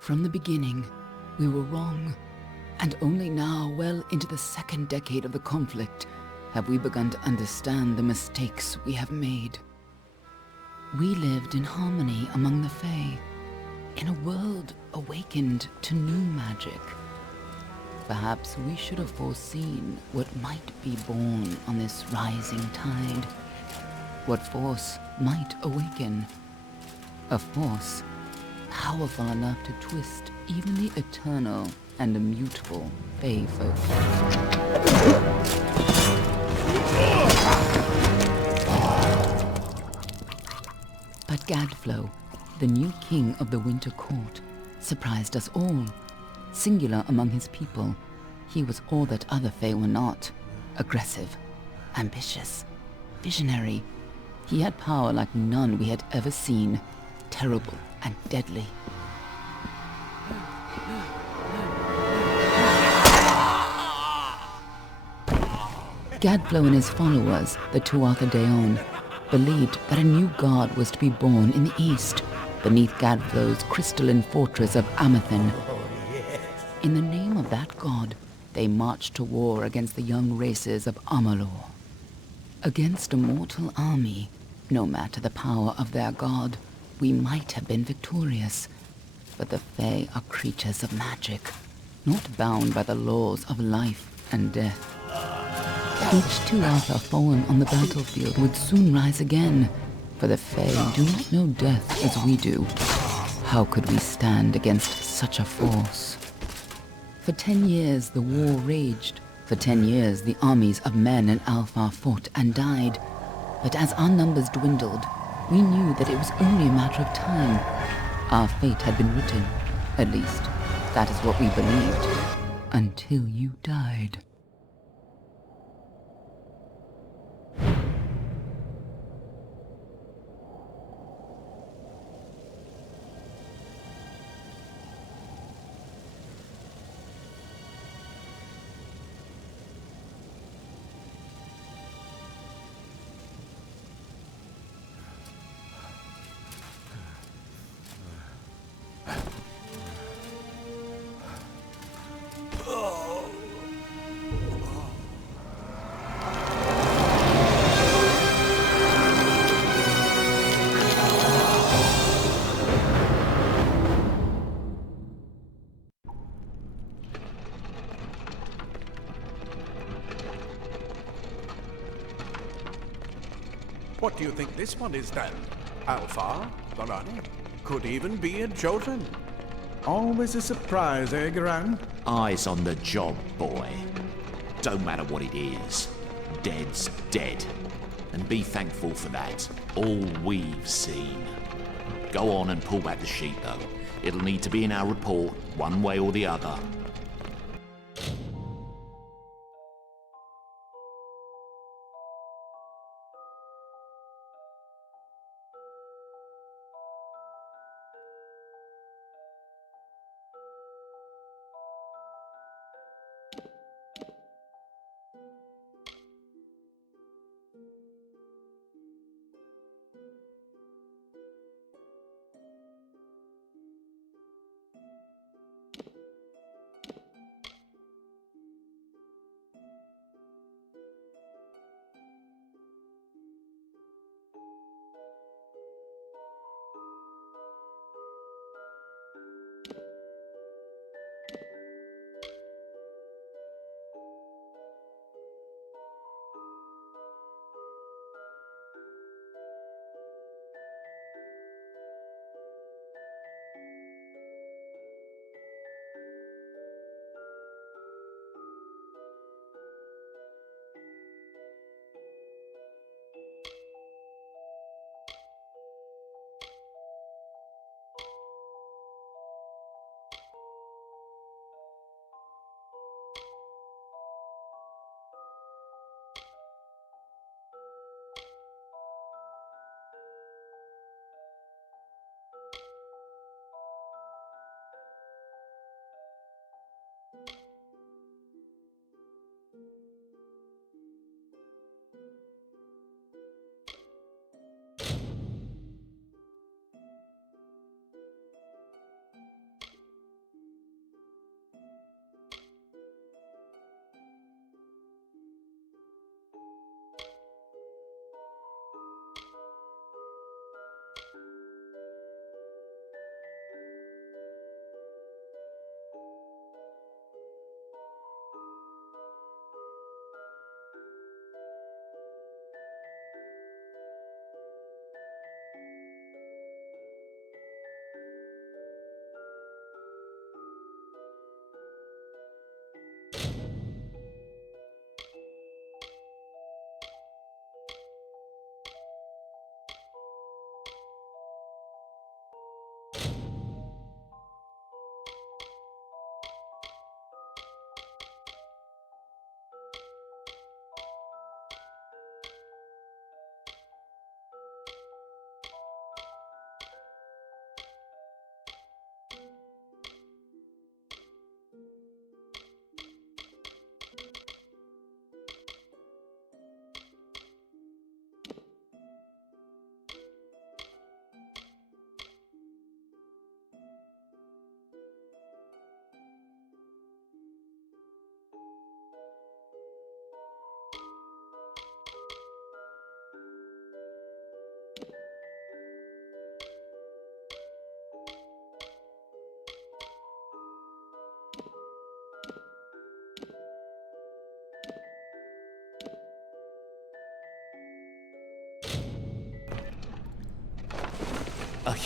From the beginning, we were wrong, and only now, well into the second decade of the conflict, have we begun to understand the mistakes we have made. We lived in harmony among the Fae, in a world awakened to new magic. Perhaps we should have foreseen what might be born on this rising tide, what force might awaken. A force powerful enough to twist even the eternal and immutable Fae folk. But Gadflow, the new king of the Winter Court, surprised us all. Singular among his people, he was all that other Fae were not. Aggressive, ambitious, visionary. He had power like none we had ever seen, terrible and deadly. Gadflow and his followers, the Tuatha Deon, believed that a new god was to be born in the east, beneath Gadflow's crystalline fortress of Amathen. In the name of that god, they marched to war against the young races of Amalur. Against a mortal army, no matter the power of their god, we might have been victorious. But the Fae are creatures of magic, not bound by the laws of life and death. Each Tuatha fallen on the battlefield would soon rise again, for the Fae do not know death as we do. How could we stand against such a force? For 10 years the war raged. For 10 years the armies of Men and Alpha fought and died. But as our numbers dwindled, we knew that it was only a matter of time. Our fate had been written. At least, that is what we believed. Until you died. What do you think this one is then? Alpha? Garani? Could even be a Jotun. Always a surprise, eh, Garan? Eyes on the job, boy. Don't matter what it is. Dead's dead. And be thankful for that. All we've seen. Go on and pull back the sheet, though. It'll need to be in our report, one way or the other.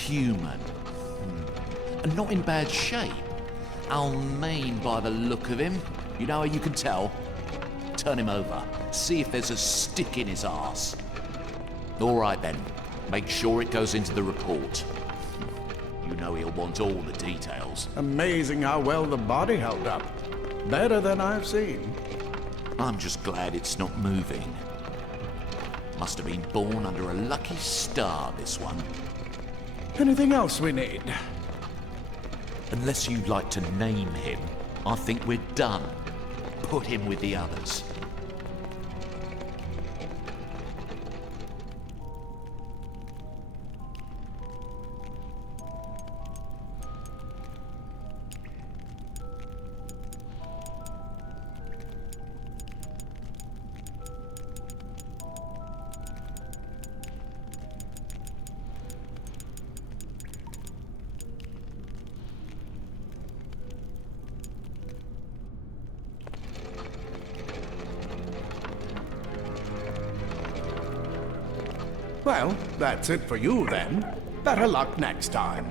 human. And not in bad shape. I'll mean by the look of him. You know how you can tell? Turn him over. See if there's a stick in his arse. All right then. Make sure it goes into the report. You know he'll want all the details. Amazing how well the body held up. Better than I've seen. I'm just glad it's not moving. Must have been born under a lucky star, this one. Anything else we need? Unless you'd like to name him, I think we're done. Put him with the others. Well, that's it for you then. Better luck next time.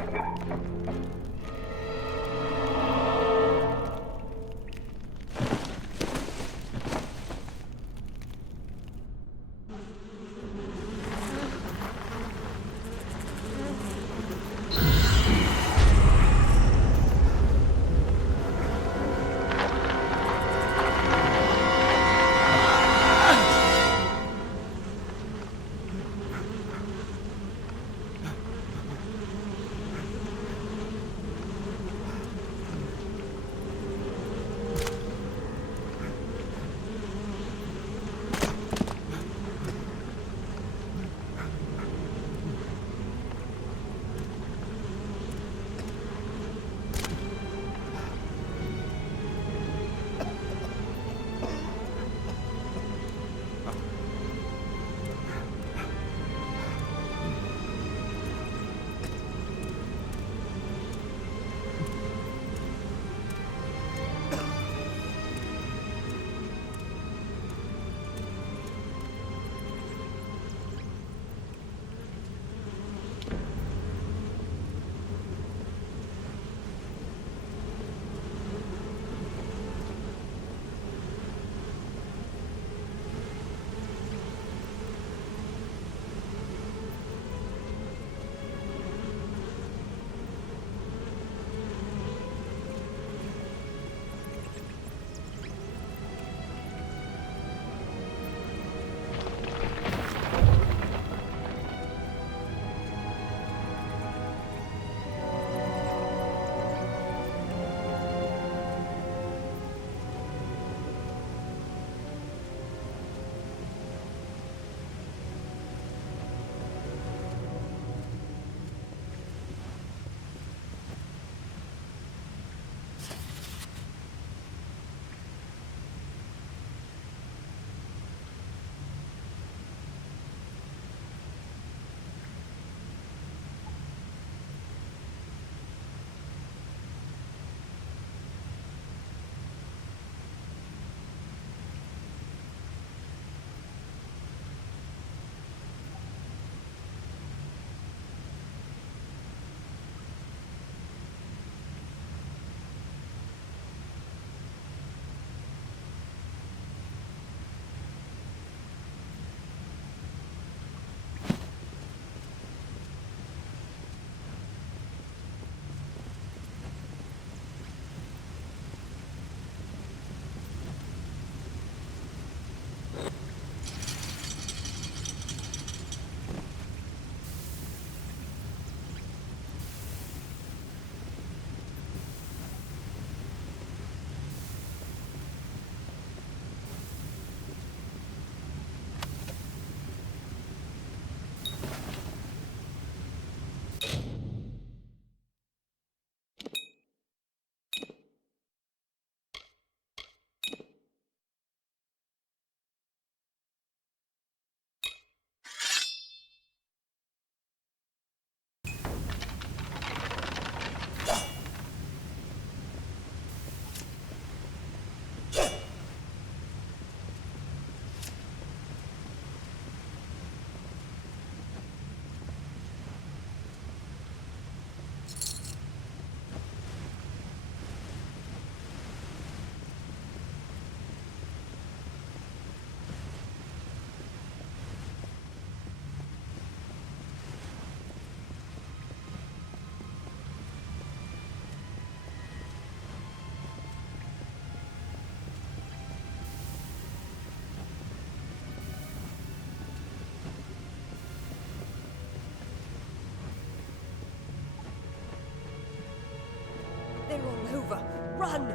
They're all over. Run!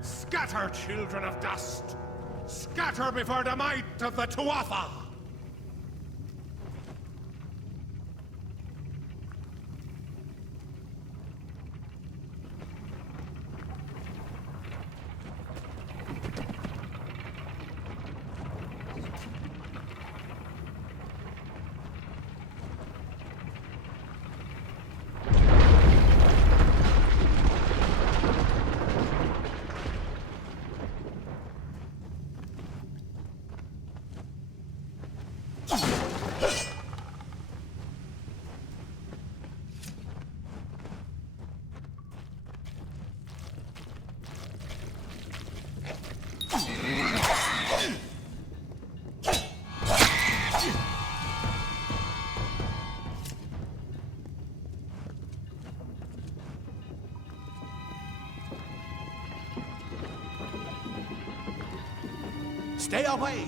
Scatter, children of dust! Scatter before the might of the Tuatha! Stay away!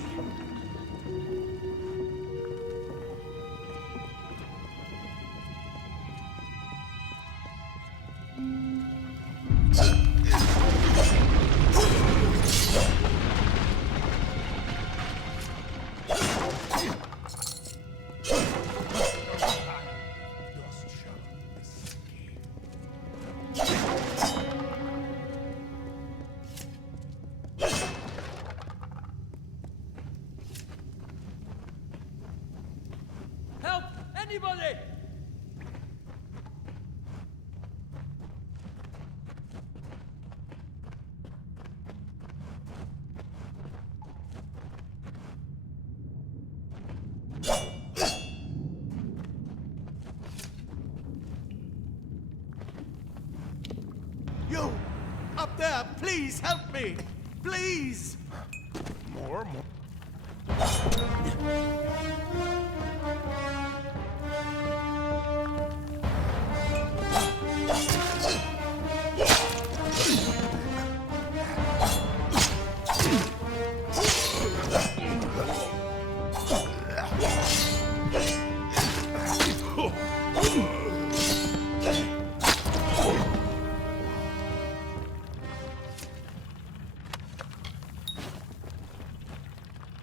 Help! Anybody! You! Up there! Please help me! Please! More.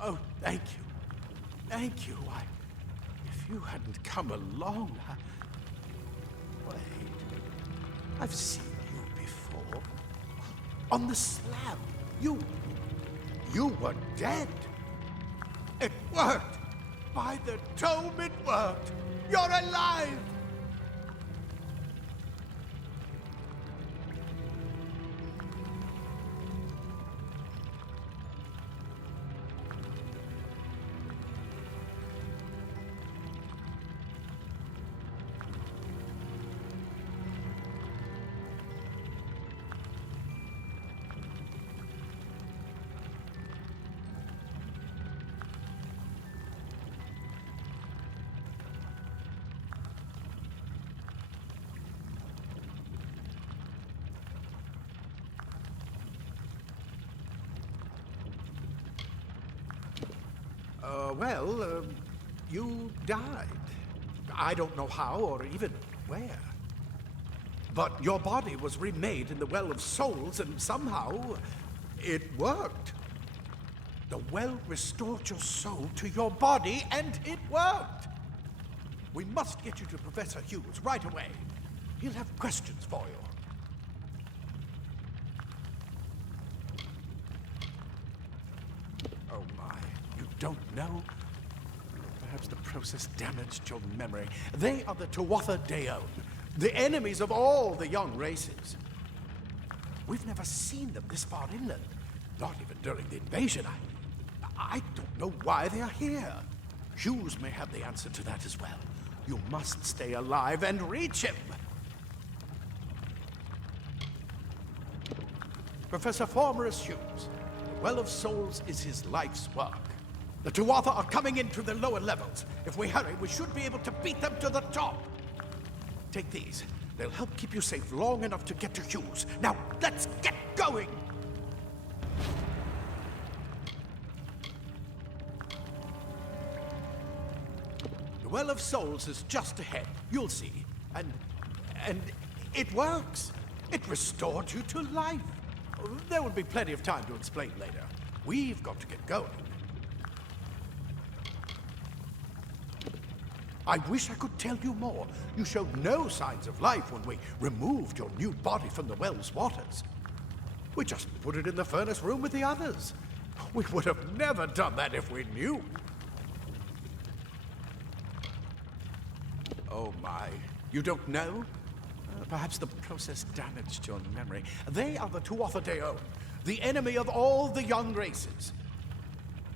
Oh, thank you. Thank you. If you hadn't come along, Wait. I've seen you before. On the slab. You were dead. It worked. By the tome, it worked. You're alive. You died. I don't know how or even where. But your body was remade in the Well of Souls, and somehow it worked. The well restored your soul to your body, and it worked. We must get you to Professor Hughes right away. He'll have questions for you. Oh my, you don't know? Perhaps the process damaged your memory. They are the Tuatha Deon, the enemies of all the young races. We've never seen them this far inland, not even during the invasion. I don't know why they are here. Hughes may have the answer to that as well. You must stay alive and reach him. Professor Formerus Hughes, the Well of Souls is his life's work. The Tuatha are coming in through the lower levels. If we hurry, we should be able to beat them to the top. Take these. They'll help keep you safe long enough to get to Hughes. Now, let's get going! The Well of Souls is just ahead. You'll see. And it works. It restored you to life. There will be plenty of time to explain later. We've got to get going. I wish I could tell you more. You showed no signs of life when we removed your new body from the well's waters. We just put it in the furnace room with the others. We would have never done that if we knew. Oh my, you don't know? Perhaps the process damaged your memory. They are the Tuatha De Own, the enemy of all the young races.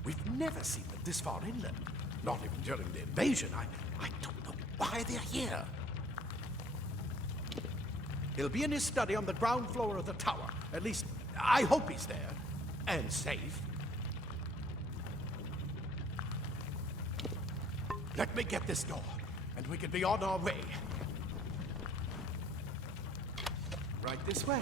We've never seen them this far inland. Not even during the invasion. I don't know why they're here. He'll be in his study on the ground floor of the tower. At least, I hope he's there. And safe. Let me get this door, and we can be on our way. Right this way.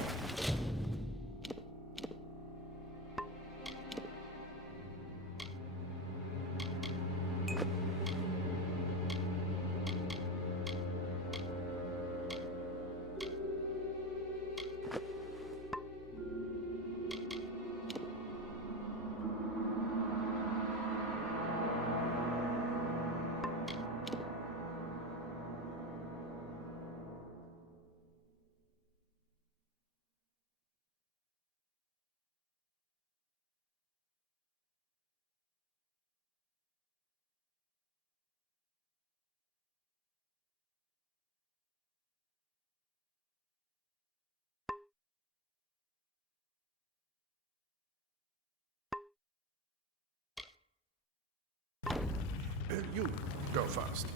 You go first.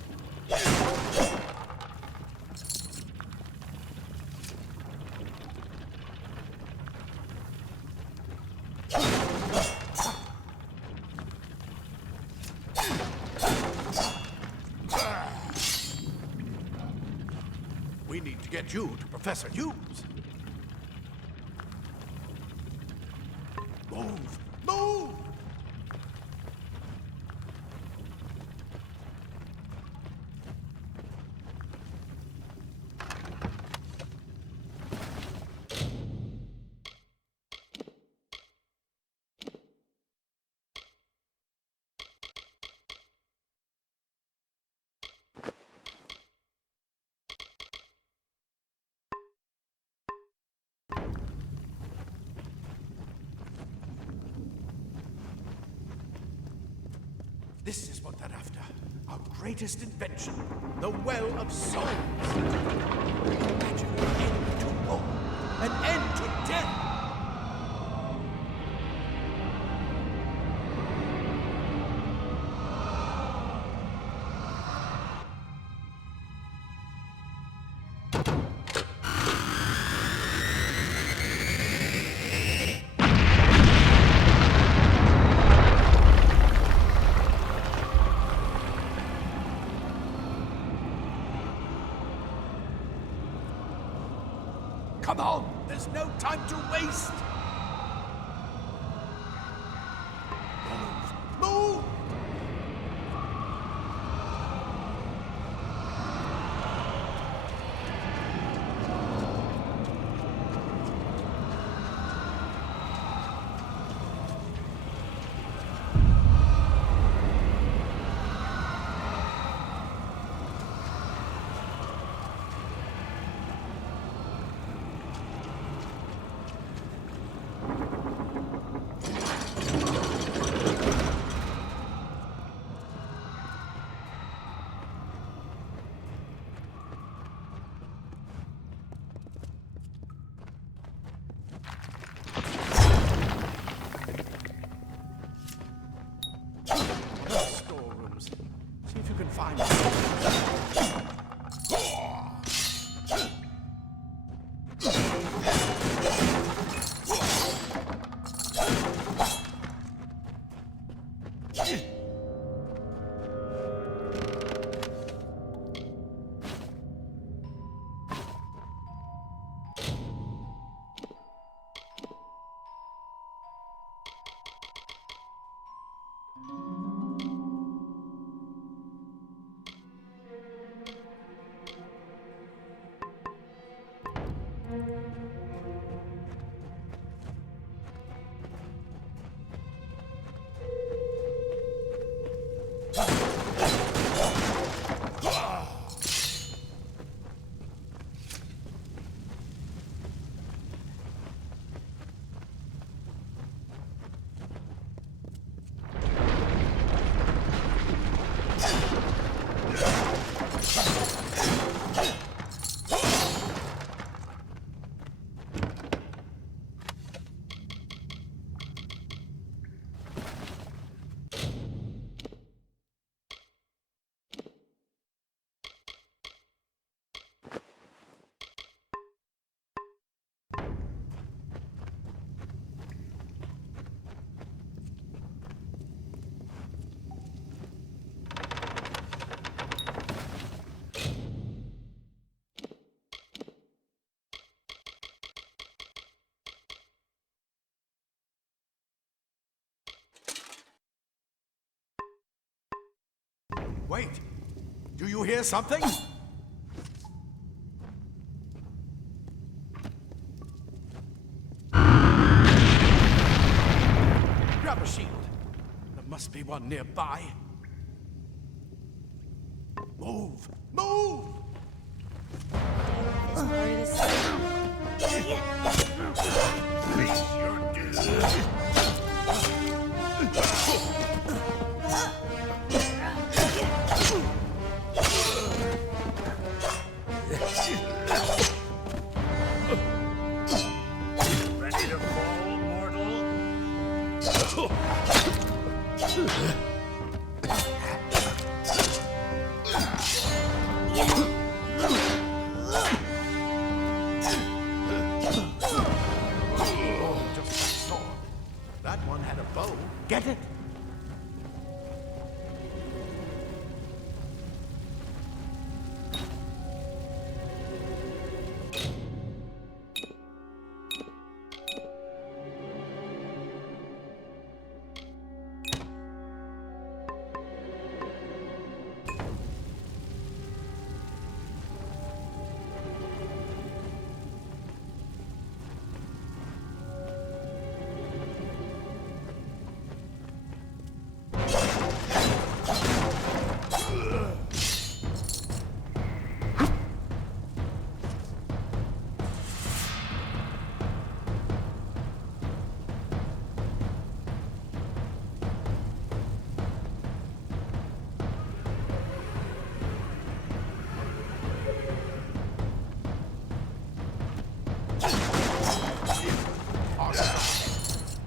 We need to get you to Professor Hughes. Move! Move! This is what they're after. Our greatest invention. The Well of Souls. Imagine an end to war. An end to death. Come on! There's no time to waste! Move! Move! Storerooms. See if you can find them. Wait! Do you hear something? Grab a shield. There must be one nearby. Move! Move! This part of the city. Ready to fall, mortal? Just a sword. That one had a bow. Get it?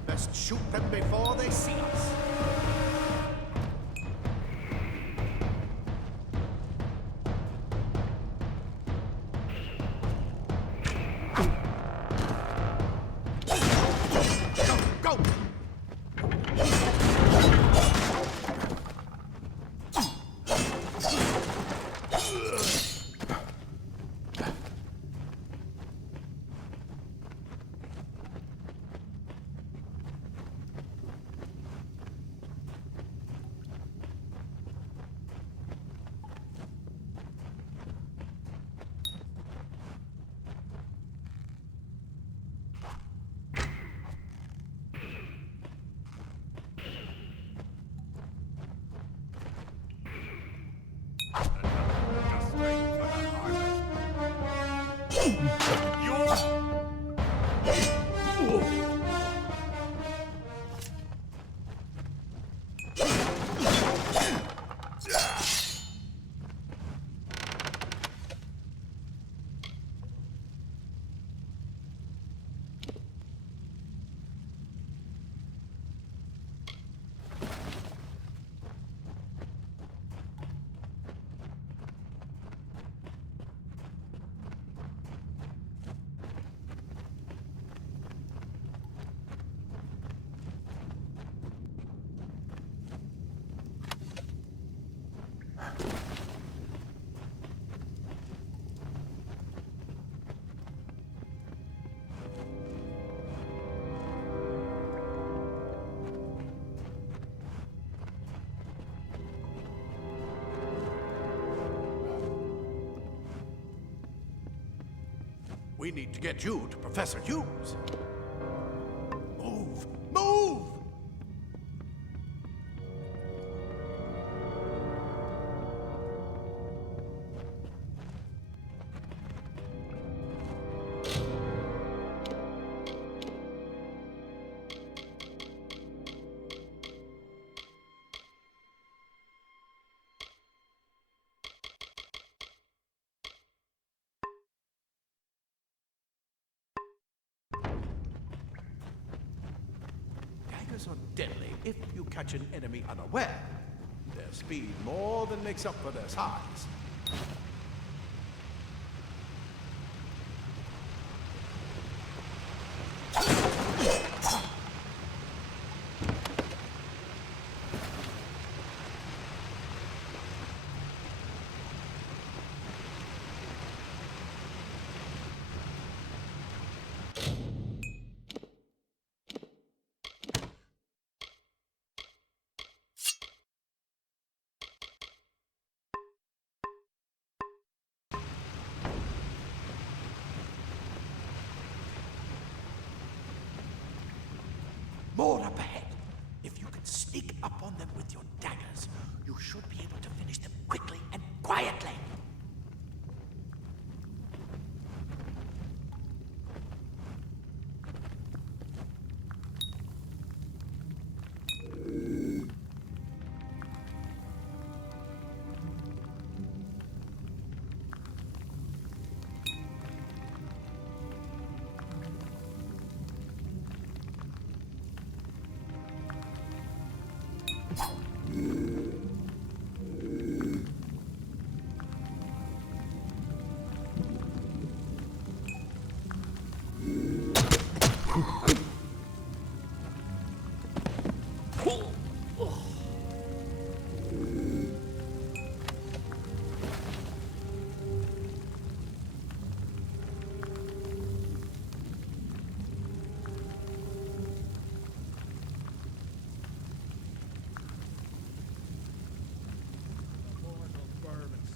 Let's shoot them before they see us. Go! Go! Just wait for the harvest. You're... We need to get you to Professor Hughes. Move! Move! Daggers are deadly if you catch an enemy unaware. Their speed more than makes up for their size. more up ahead. If you can sneak up on them with your daggers, you should be able to finish them quickly and quietly.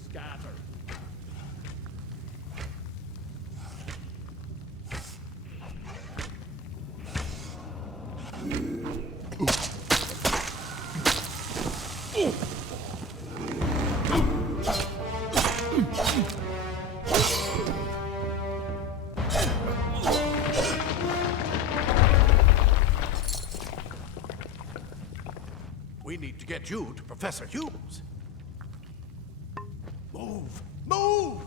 Scatter. We need to get you to Professor Humes. Move! Move!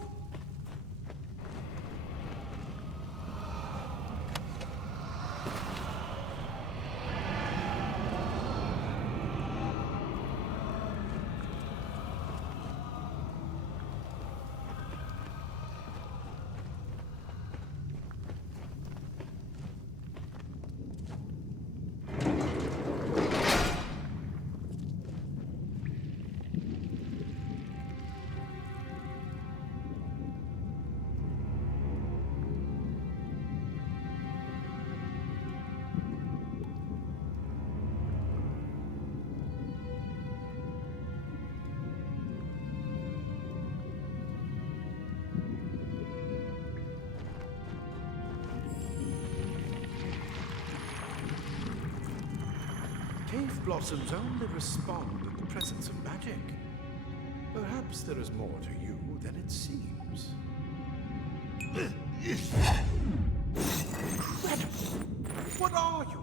Cave blossoms only respond in the presence of magic. Perhaps there is more to you than it seems. Incredible! What are you?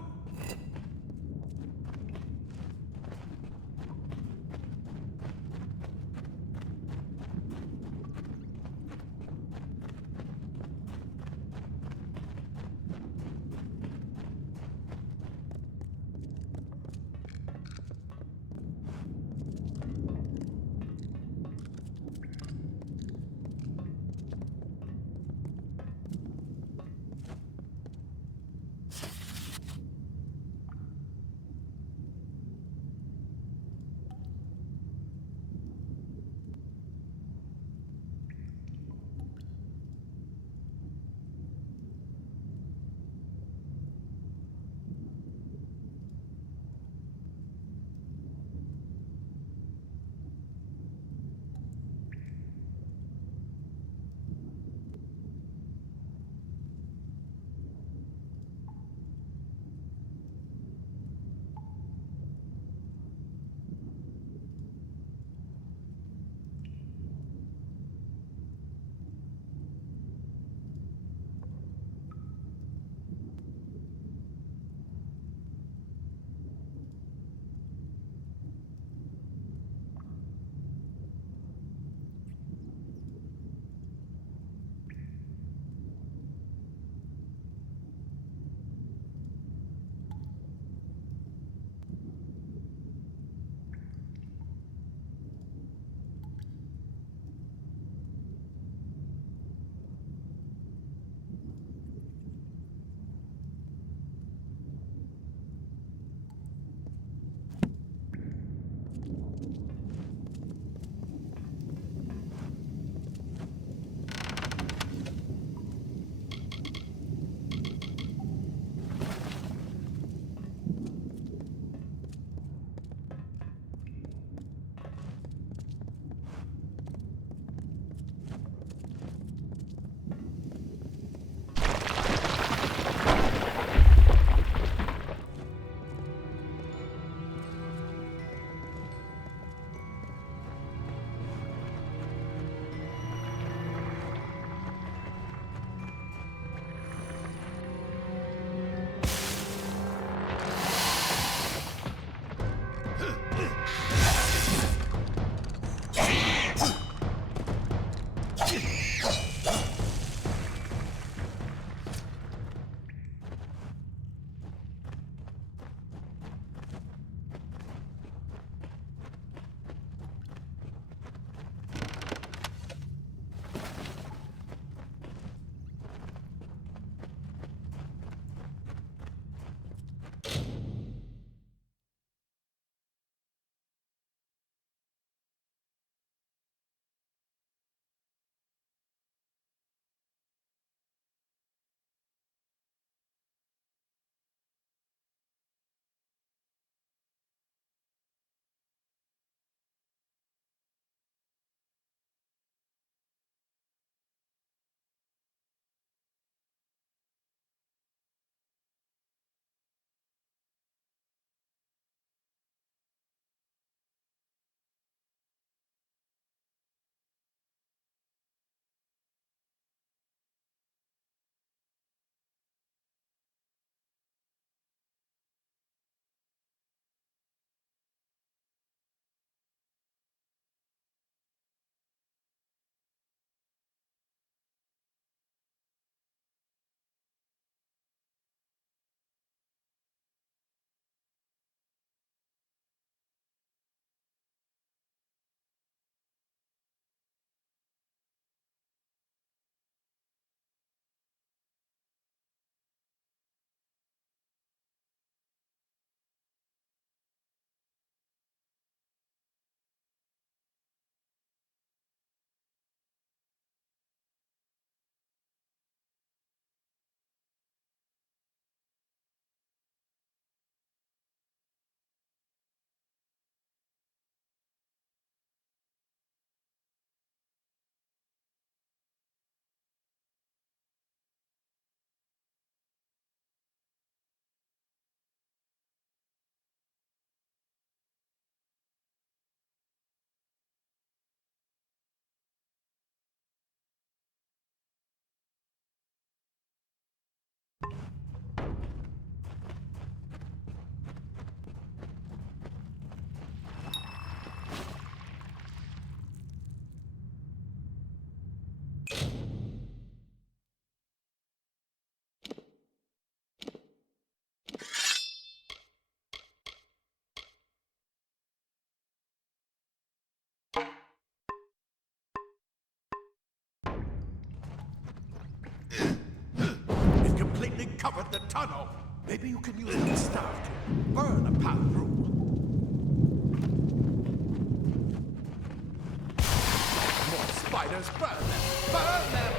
It completely covered the tunnel. Maybe you can use that staff to burn a path through. More spiders, burn them! Burn them!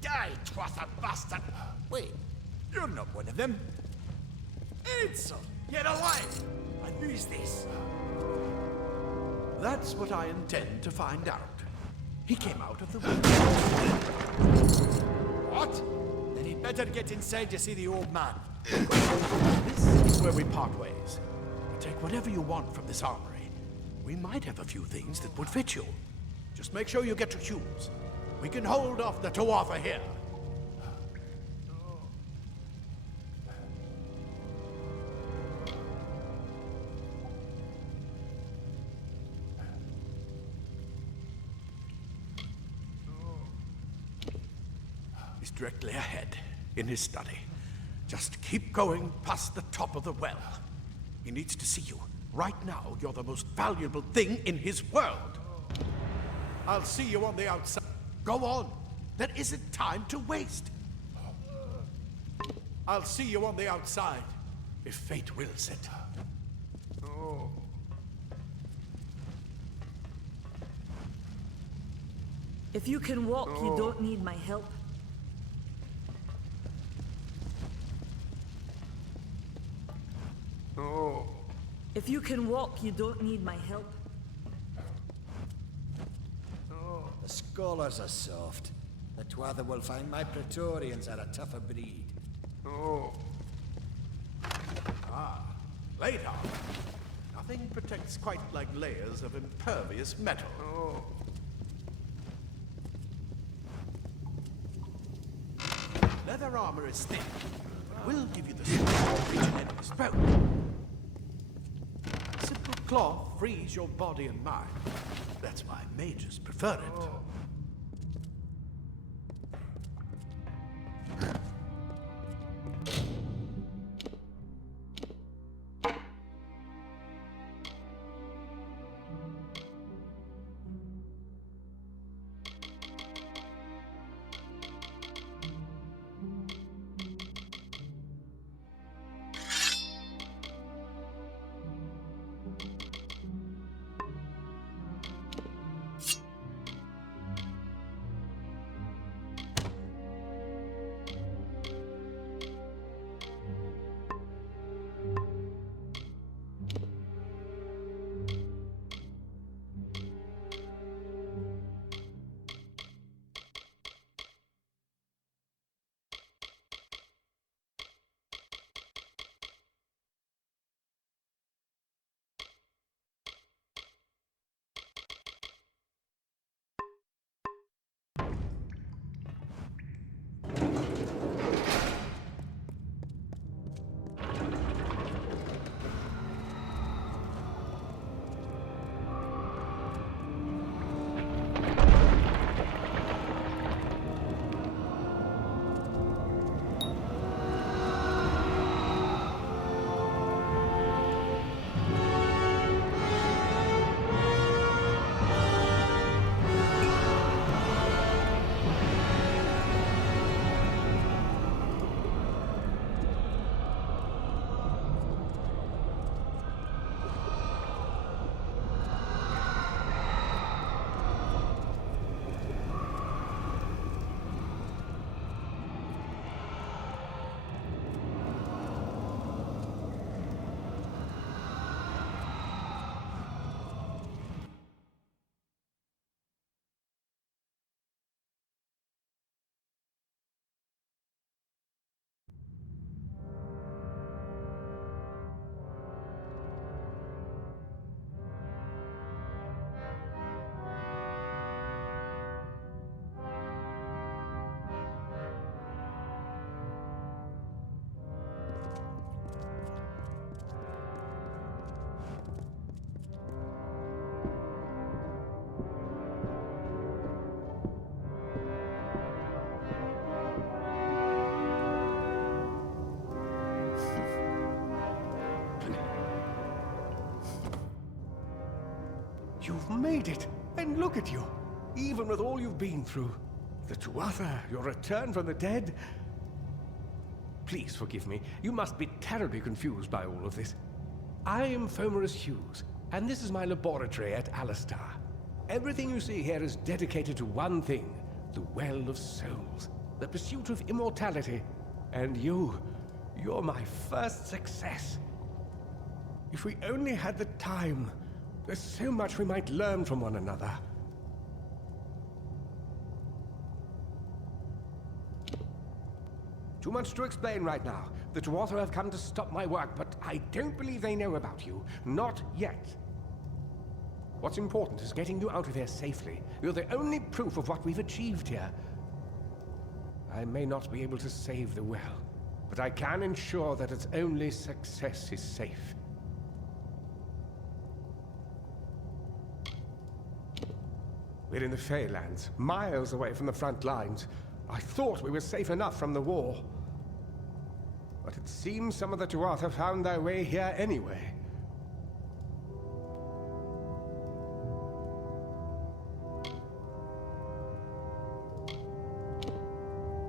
Die, Twather bastard! Wait, you're not one of them. Ansel, get alive! And who's this? That's what I intend to find out. He came out of the window. What? Then he'd better get inside to see the old man. This is where we part ways. Take whatever you want from this armory. We might have a few things that would fit you. Just make sure you get your shoes. We can hold off the Tuatha here. He's directly ahead, in his study. Just keep going past the top of the well. He needs to see you. Right now, you're the most valuable thing in his world. I'll see you on the outside. Go on. There isn't time to waste. I'll see you on the outside, if fate wills it. If you can walk, you don't need my help. If you can walk, you don't need my help. The scholars are soft. The Tuatha will find my Praetorians are a tougher breed. Later. Nothing protects quite like layers of impervious metal. Leather armor is thin. We'll give you the strength to reach an enemy's throat. Simple cloth frees your body and mind. That's why mages prefer it. You've made it! And look at you! Even with all you've been through. The Tuatha, your return from the dead. Please forgive me. You must be terribly confused by all of this. I am Fomerus Hughes, and this is my laboratory at Alistar. Everything you see here is dedicated to one thing, the Well of Souls, the pursuit of immortality. And you're my first success. If we only had the time, there's so much we might learn from one another. Too much to explain right now. The Tuatha have come to stop my work, but I don't believe they know about you. Not yet. What's important is getting you out of here safely. You're the only proof of what we've achieved here. I may not be able to save the well, but I can ensure that its only success is safe. We're in the Feylands, miles away from the front lines. I thought we were safe enough from the war. But it seems some of the Tuatha found their way here anyway.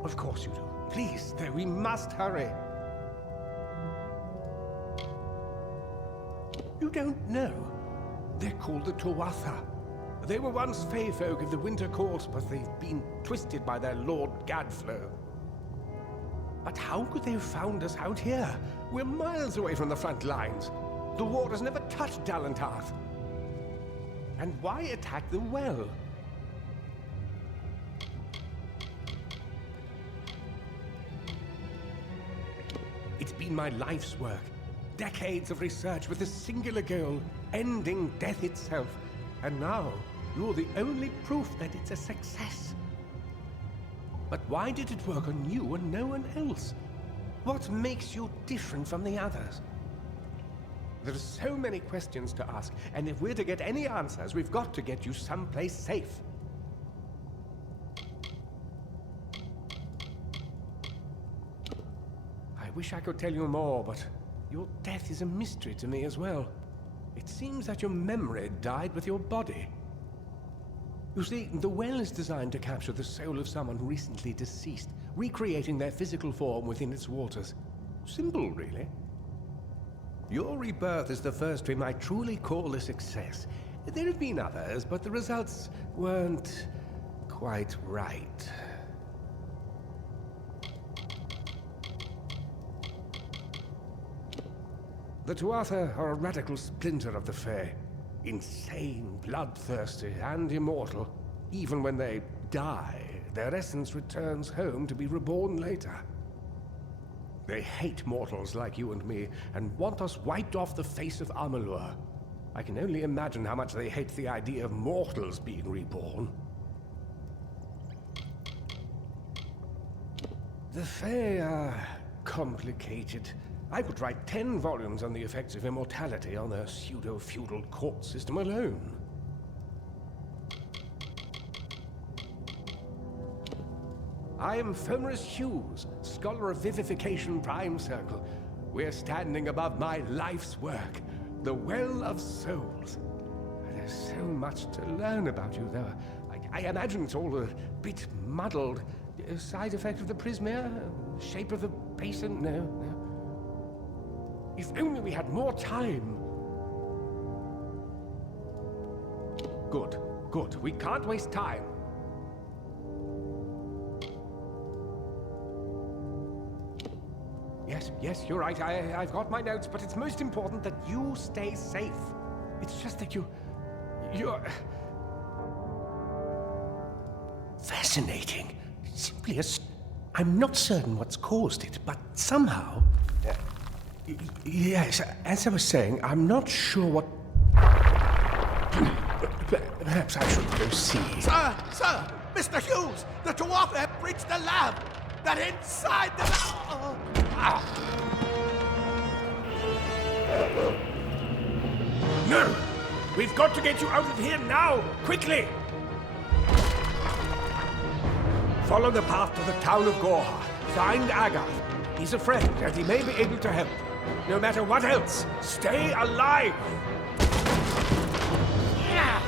Of course you do. Please, though, we must hurry. You don't know. They're called the Tuatha. They were once Fey folk of the Winter Court, but they've been twisted by their Lord Gadflow. But how could they have found us out here? We're miles away from the front lines. The war has never touched Dalantarth. And why attack the well? It's been my life's work. Decades of research with a singular goal, ending death itself. And now, you're the only proof that it's a success. But why did it work on you and no one else? What makes you different from the others? There are so many questions to ask, and if we're to get any answers, we've got to get you someplace safe. I wish I could tell you more, but your death is a mystery to me as well. It seems that your memory died with your body. You see, the well is designed to capture the soul of someone recently deceased, recreating their physical form within its waters. Simple, really. Your rebirth is the first we might truly call a success. There have been others, but the results weren't quite right. The Tuatha are a radical splinter of the Fae. Insane, bloodthirsty, and immortal. Even when they die, their essence returns home to be reborn later. They hate mortals like you and me, and want us wiped off the face of Amalur. I can only imagine how much they hate the idea of mortals being reborn. The Fae are complicated. I could write 10 volumes on the effects of immortality on their pseudo-feudal court system alone. I am Fomerus Hughes, Scholar of Vivification Prime Circle. We're standing above my life's work, the Well of Souls. There's so much to learn about you, though. I imagine it's all a bit muddled. A side effect of the prismia? Shape of the basin? No. If only we had more time. Good. We can't waste time. Yes, you're right. I've got my notes, but it's most important that you stay safe. It's just that you're... Fascinating. Simply I'm not certain what's caused it, but somehow... Yes, as I was saying, I'm not sure what... Perhaps I should go see. Sir! Mr. Hughes! The Tuatha have breached the lab! They're inside the lab! No! We've got to get you out of here now! Quickly! Follow the path to the town of Gorha. Find Agath. He's a friend, and he may be able to help. No matter what else, stay alive! Yeah.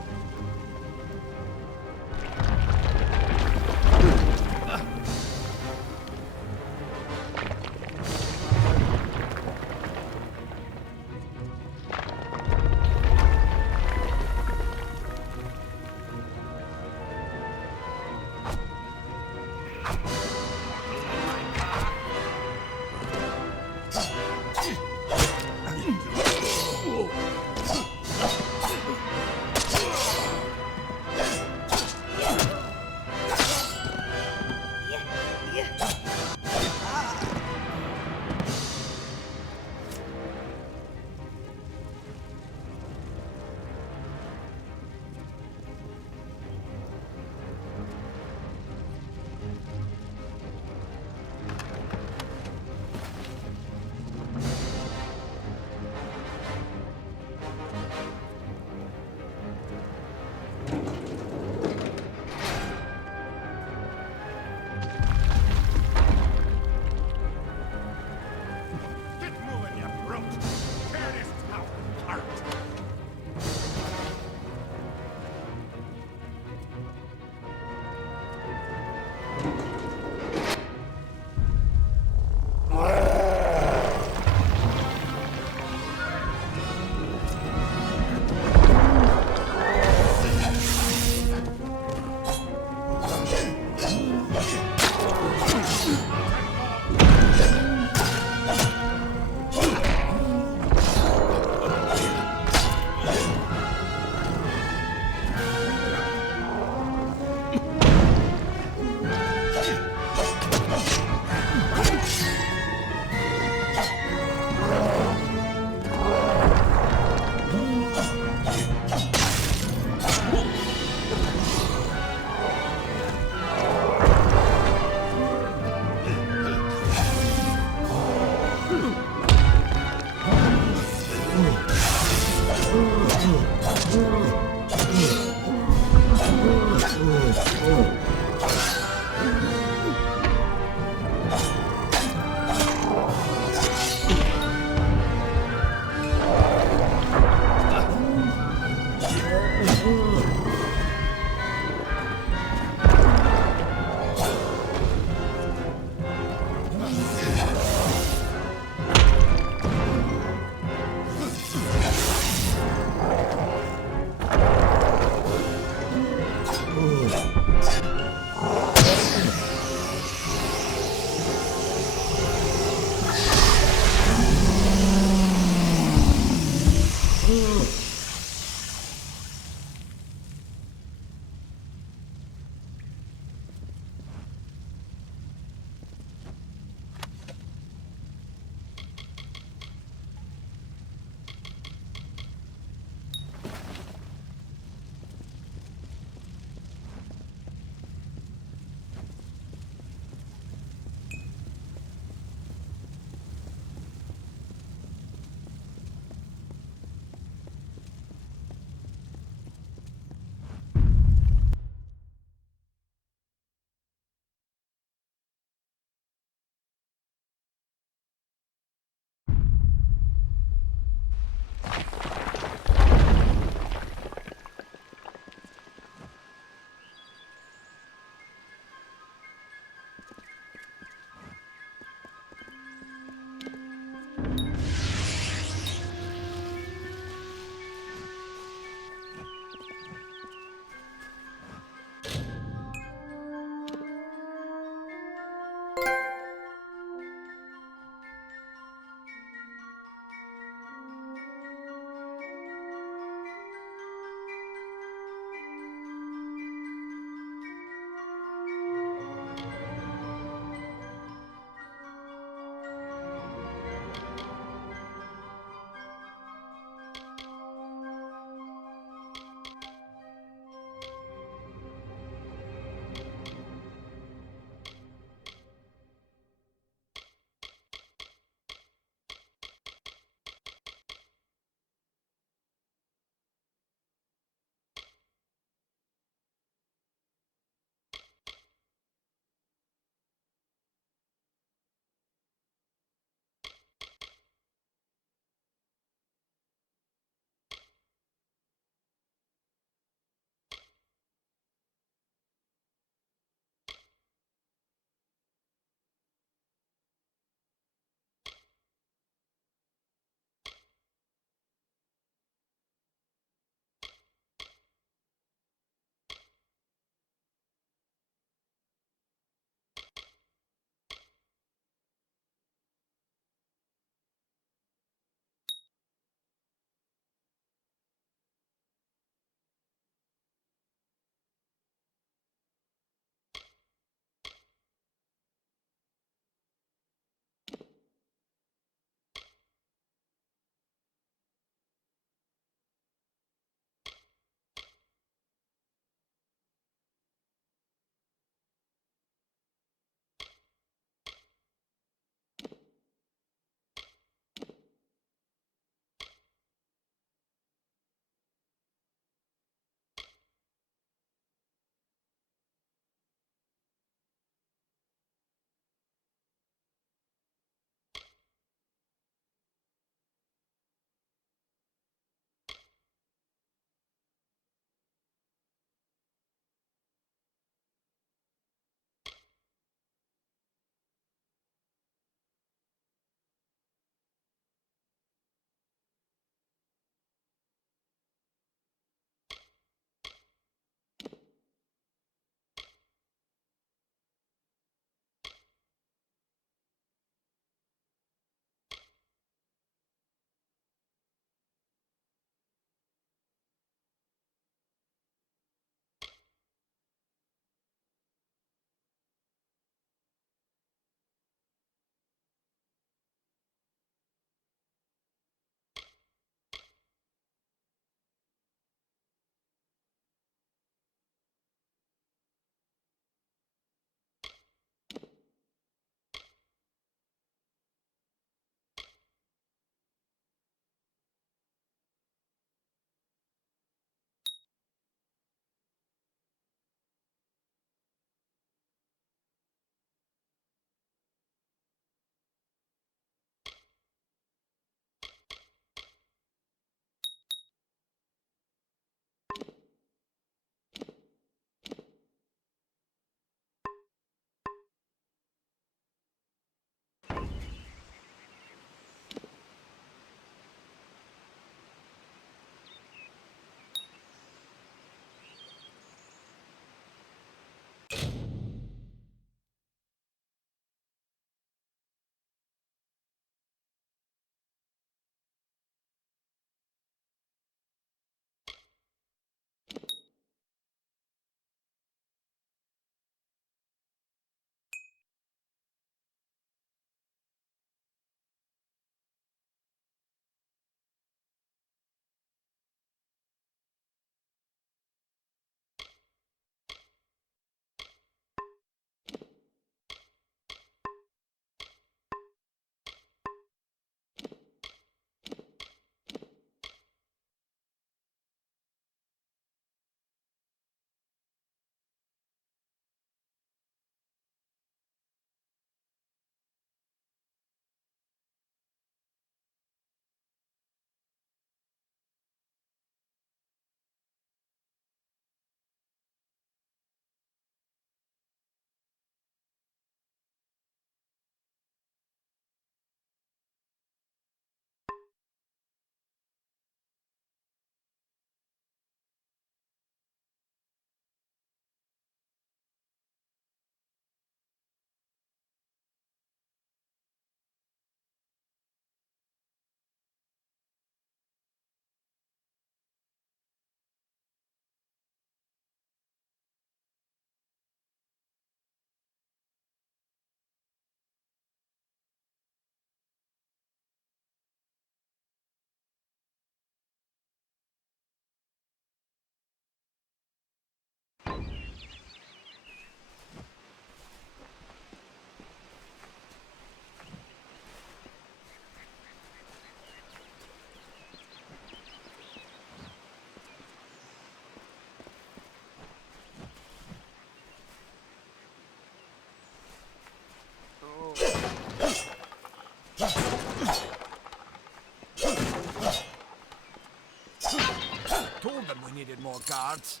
more guards.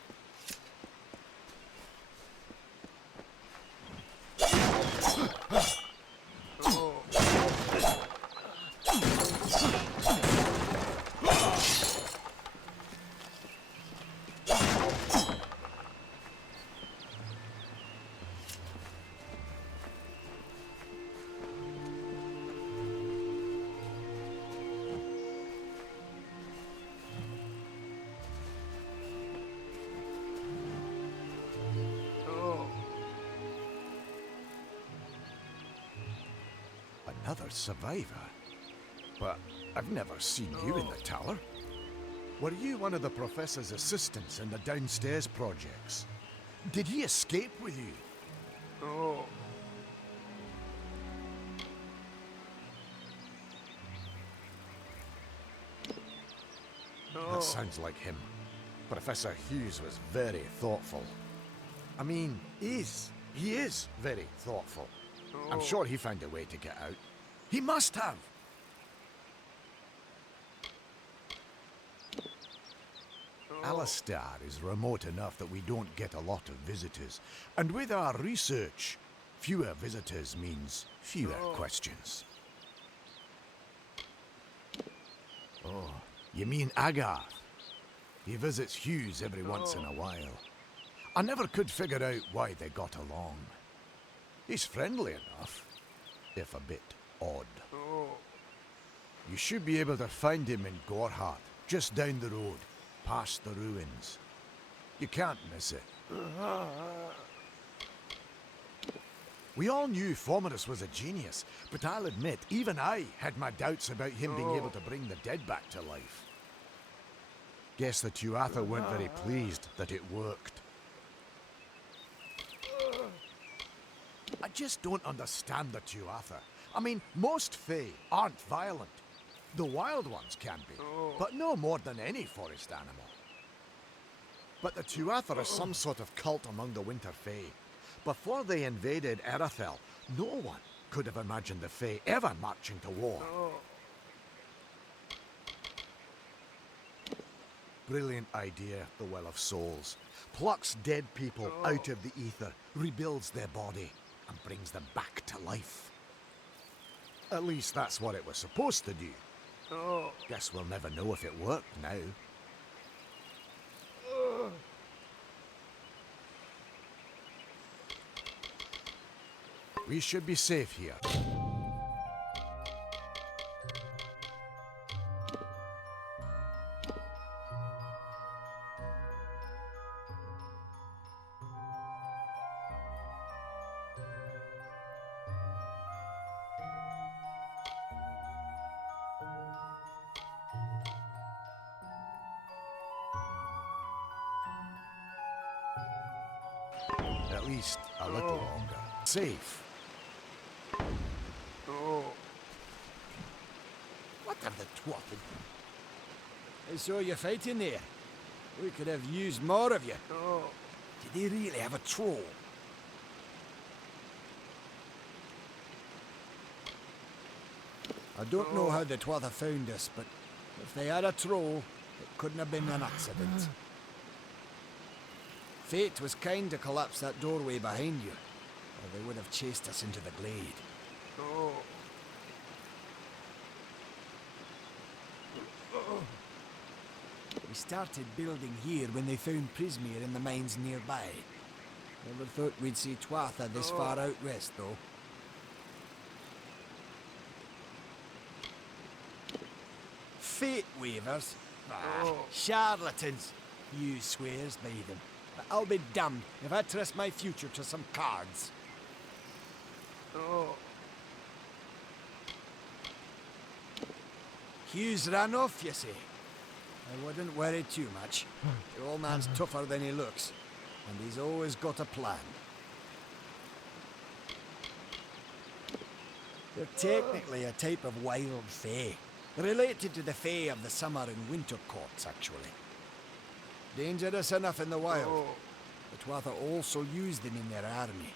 Another survivor? But I've never seen you in the tower. Were you one of the Professor's assistants in the downstairs projects? Did he escape with you? That sounds like him. Professor Hughes was very thoughtful. I mean, he is very thoughtful. I'm sure he found a way to get out. He must have! Alistair is remote enough that we don't get a lot of visitors. And with our research, fewer visitors means fewer questions. Oh, you mean Agarth? He visits Hughes every once in a while. I never could figure out why they got along. He's friendly enough, if a bit odd. You should be able to find him in Gorhart, just down the road, past the ruins. You can't miss it. We all knew Fomerus was a genius, but I'll admit, even I had my doubts about him being able to bring the dead back to life. Guess the Tuatha weren't very pleased that it worked. I just don't understand the Tuatha. I mean, most Fae aren't violent. The wild ones can be, but no more than any forest animal. But the Tuatha are some sort of cult among the Winter Fae. Before they invaded Erethel, no one could have imagined the Fae ever marching to war. Brilliant idea, the Well of Souls. Plucks dead people out of the ether, rebuilds their body, and brings them back to life. At least that's what it was supposed to do. Guess we'll never know if it worked now. We should be safe here. At least a little longer. Safe. What are the twat? I saw you fighting there. We could have used more of you. Did they really have a troll? I don't know how the Twatha found us, but if they had a troll, it couldn't have been an accident. Fate was kind to collapse that doorway behind you, or they would have chased us into the glade. We started building here when they found Prismere in the mines nearby. Never thought we'd see Tuatha this far out west, though. Fate weavers? Charlatans! You swears by them. But I'll be damned if I trust my future to some cards. Hughes ran off, you say? I wouldn't worry too much. The old man's tougher than he looks, and he's always got a plan. They're technically a type of wild fae, related to the fae of the summer and winter courts, actually. Dangerous enough in the wild, but Tuatha also use them in their army.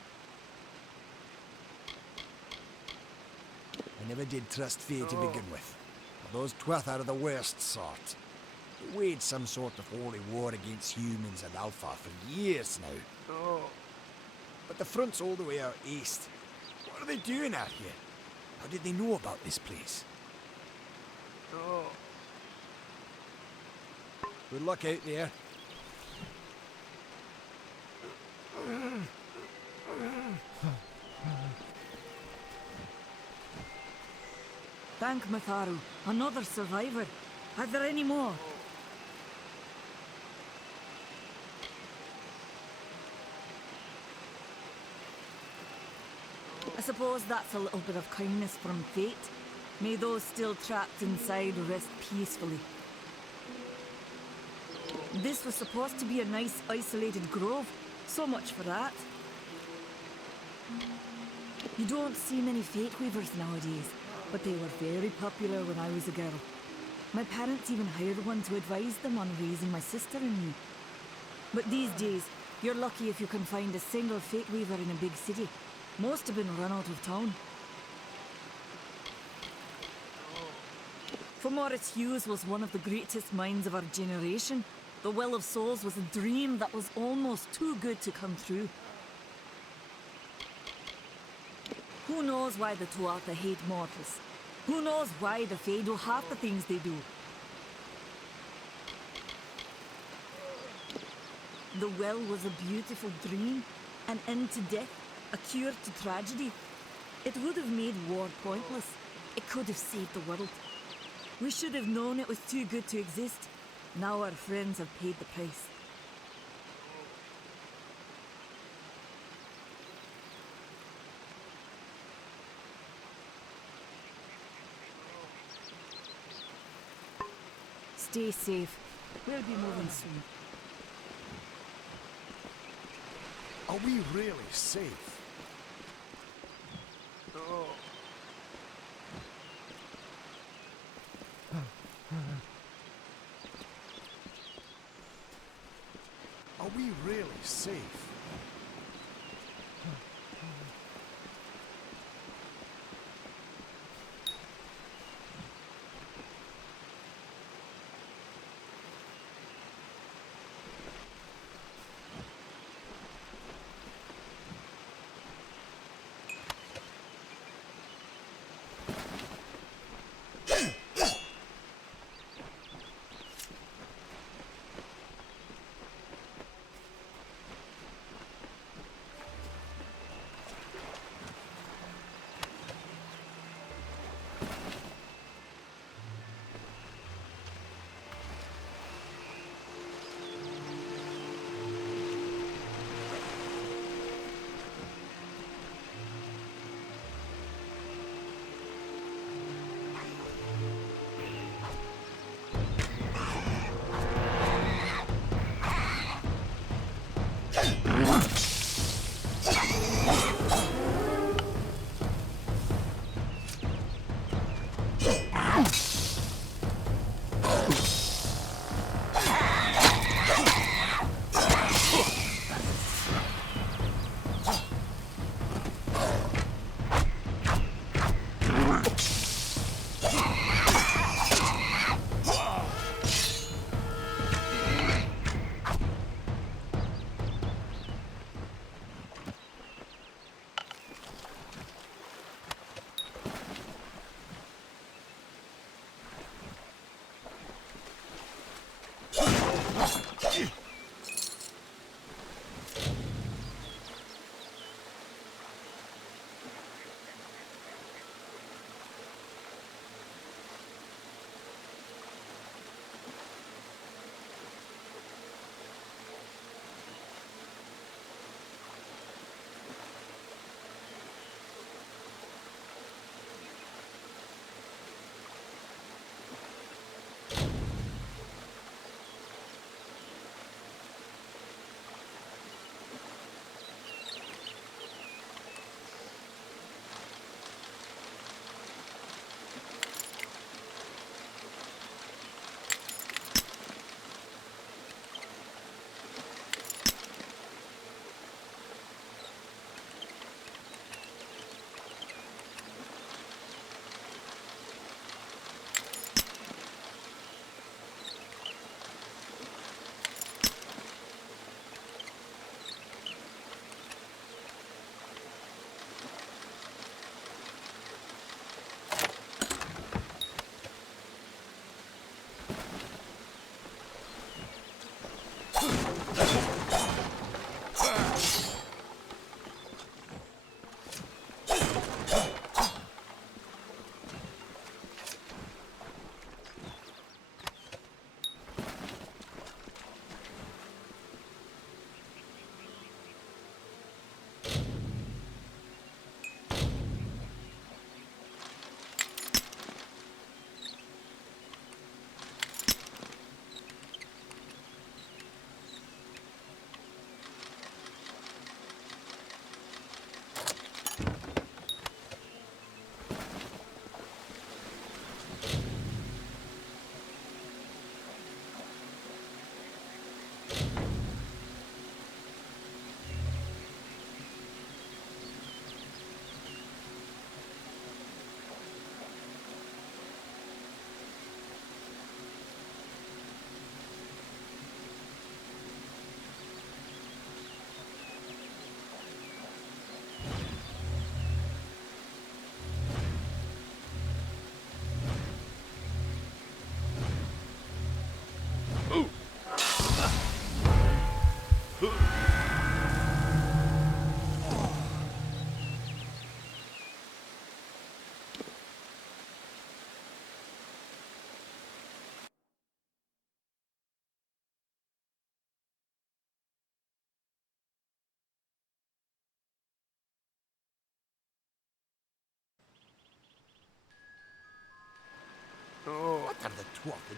I never did trust fae to begin with. Those Tuatha are the worst sort. They waged some sort of holy war against humans and Alpha for years now. But the front's all the way out east. What are they doing out here? How did they know about this place? Good luck out there. Thank Matharu. Another survivor. Are there any more? I suppose that's a little bit of kindness from fate. May those still trapped inside rest peacefully. This was supposed to be a nice isolated grove. So much for that. You don't see many fate weavers nowadays, but they were very popular when I was a girl. My parents even hired one to advise them on raising my sister and me. But these days, you're lucky if you can find a single fate weaver in a big city. Most have been run out of town. For Morris Hughes was one of the greatest minds of our generation. The Well of Souls was a dream that was almost too good to come true. Who knows why the Tuatha hate mortals? Who knows why the Fae do half the things they do? The well was a beautiful dream, an end to death, a cure to tragedy. It would have made war pointless. It could have saved the world. We should have known it was too good to exist. Now our friends have paid the price. Stay safe. We'll be moving soon. Are we really safe? Are we really safe?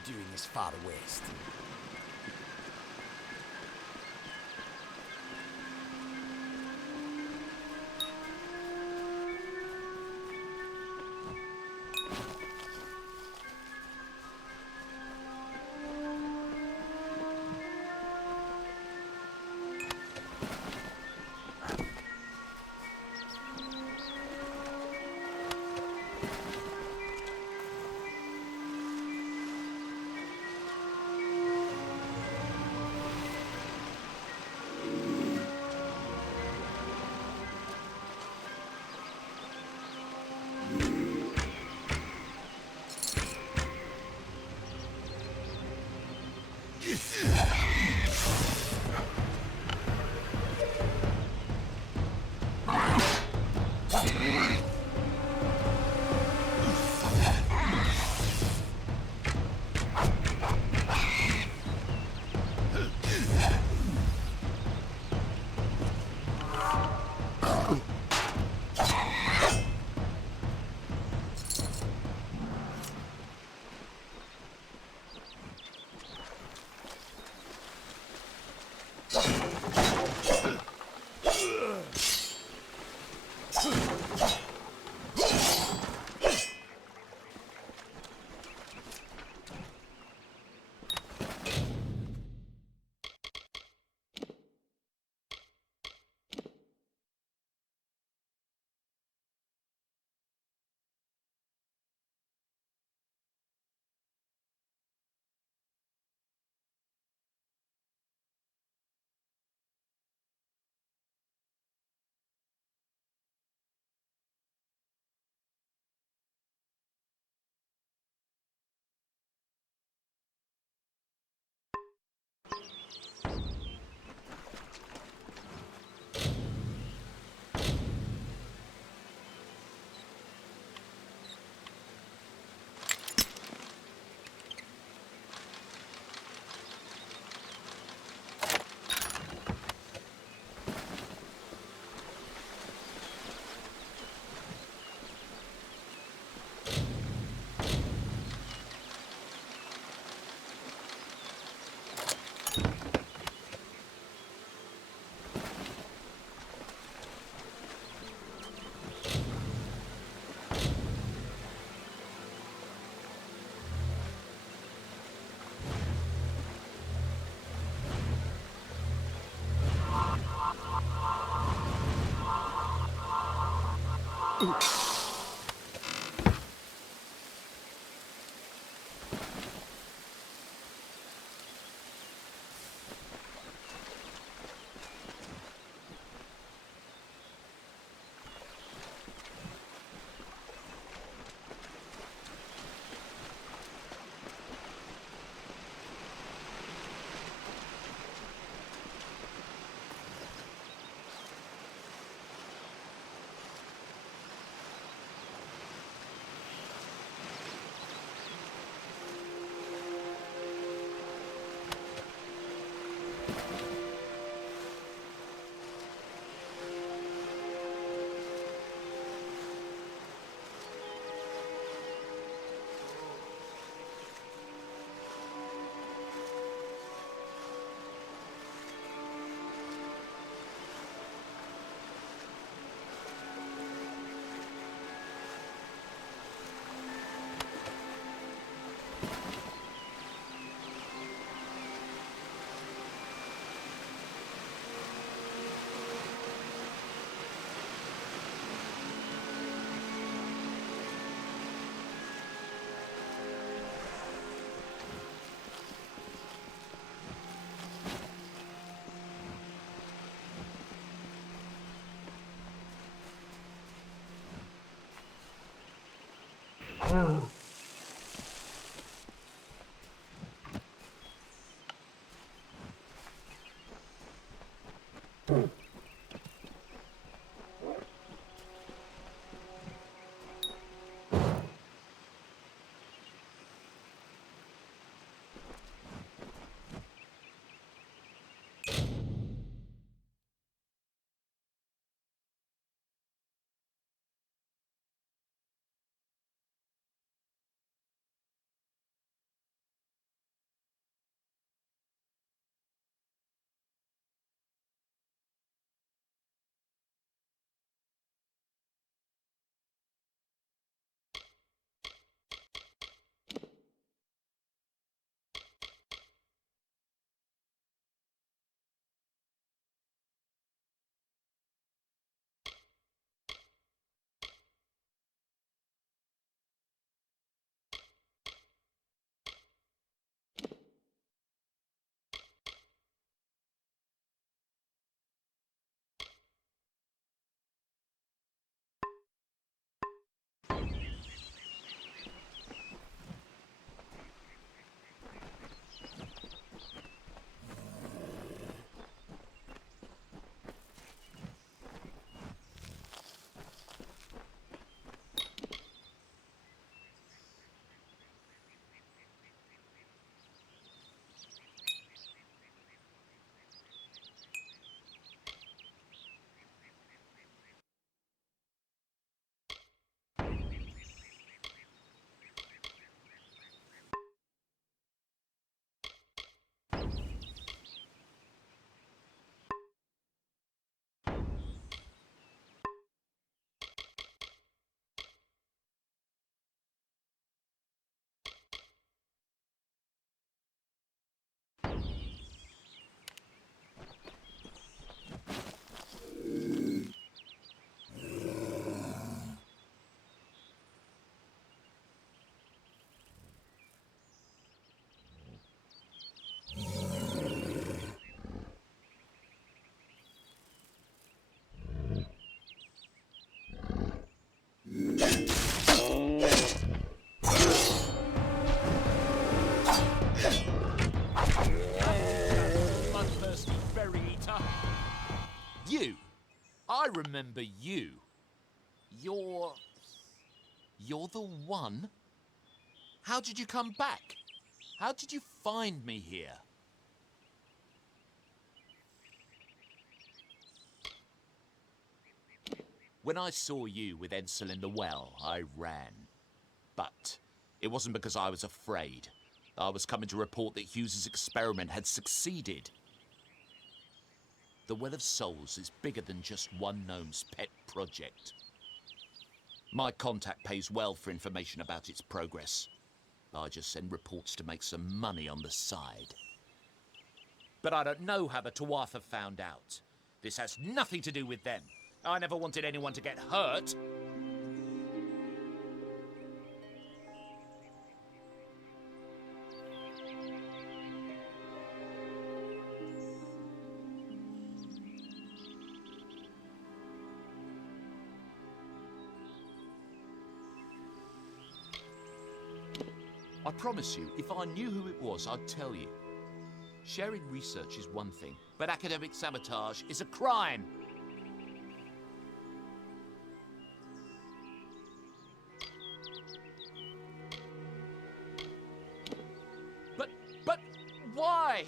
doing this far west? You! I remember you. You're the one? How did you come back? How did you find me here? When I saw you with Edsel in the well, I ran. But it wasn't because I was afraid. I was coming to report that Hughes's experiment had succeeded. The Well of Souls is bigger than just one gnome's pet project. My contact pays well for information about its progress. I just send reports to make some money on the side. But I don't know how the Tuatha found out. This has nothing to do with them. I never wanted anyone to get hurt. I promise you, if I knew who it was, I'd tell you. Sharing research is one thing, but academic sabotage is a crime. But why?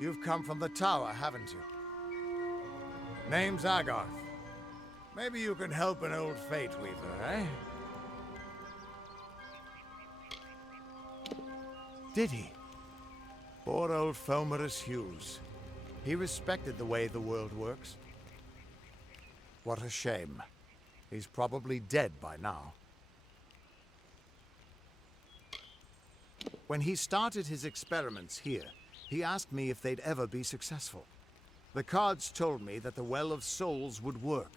You've come from the tower, haven't you? Name's Agarth. Maybe you can help an old Fate Weaver, eh? Did he? Poor old Fomerus Hughes. He respected the way the world works. What a shame. He's probably dead by now. When he started his experiments here, he asked me if they'd ever be successful. The cards told me that the Well of Souls would work,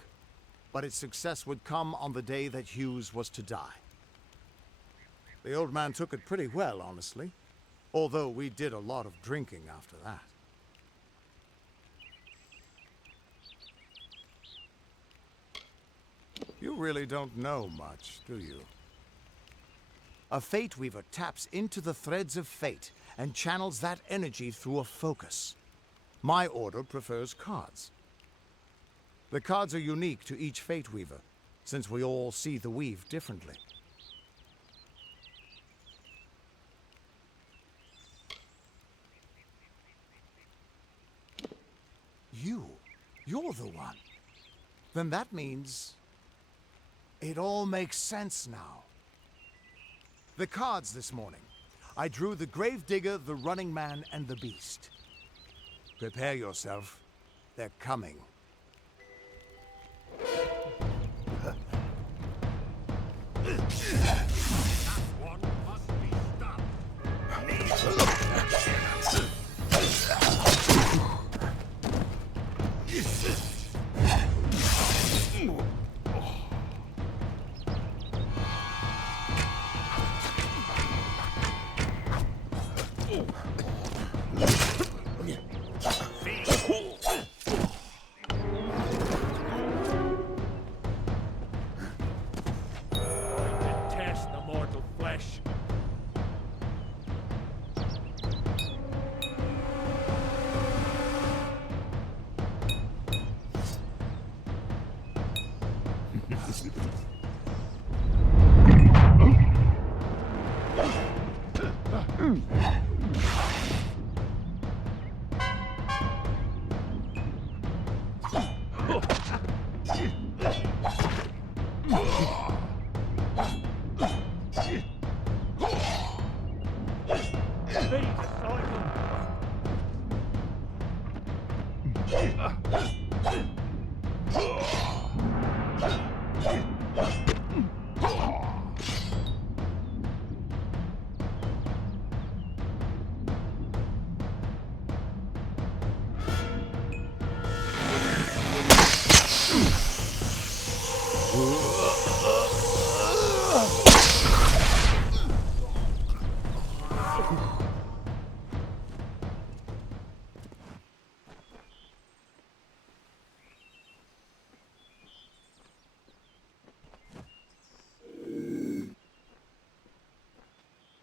but its success would come on the day that Hughes was to die. The old man took it pretty well, honestly, although we did a lot of drinking after that. You really don't know much, do you? A Fate Weaver taps into the threads of fate and channels that energy through a focus. My order prefers cards. The cards are unique to each Fate Weaver, since we all see the weave differently. You're the one. Then that means it all makes sense now. The cards this morning. I drew the Gravedigger, the Running Man, and the Beast. Prepare yourself. They're coming. That one must be stopped. Detest the mortal flesh.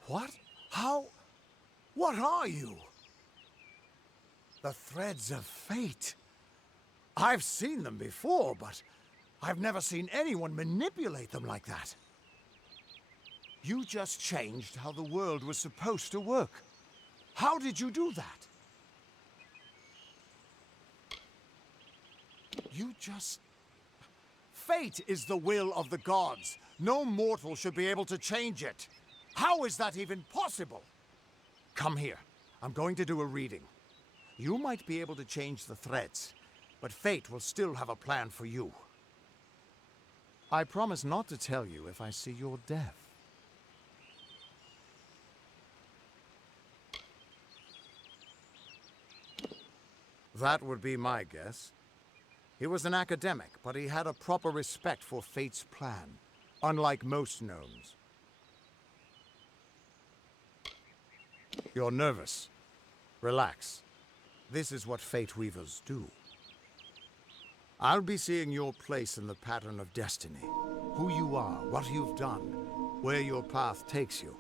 What? How? What are you? The threads of fate. I've seen them before, but I've never seen anyone manipulate them like that. You just changed how the world was supposed to work. How did you do that? You just... Fate is the will of the gods. No mortal should be able to change it. How is that even possible? Come here. I'm going to do a reading. You might be able to change the threads, but fate will still have a plan for you. I promise not to tell you if I see your death. That would be my guess. He was an academic, but he had a proper respect for Fate's plan, unlike most gnomes. You're nervous. Relax. This is what Fate Weavers do. I'll be seeing your place in the pattern of destiny. Who you are, what you've done, where your path takes you.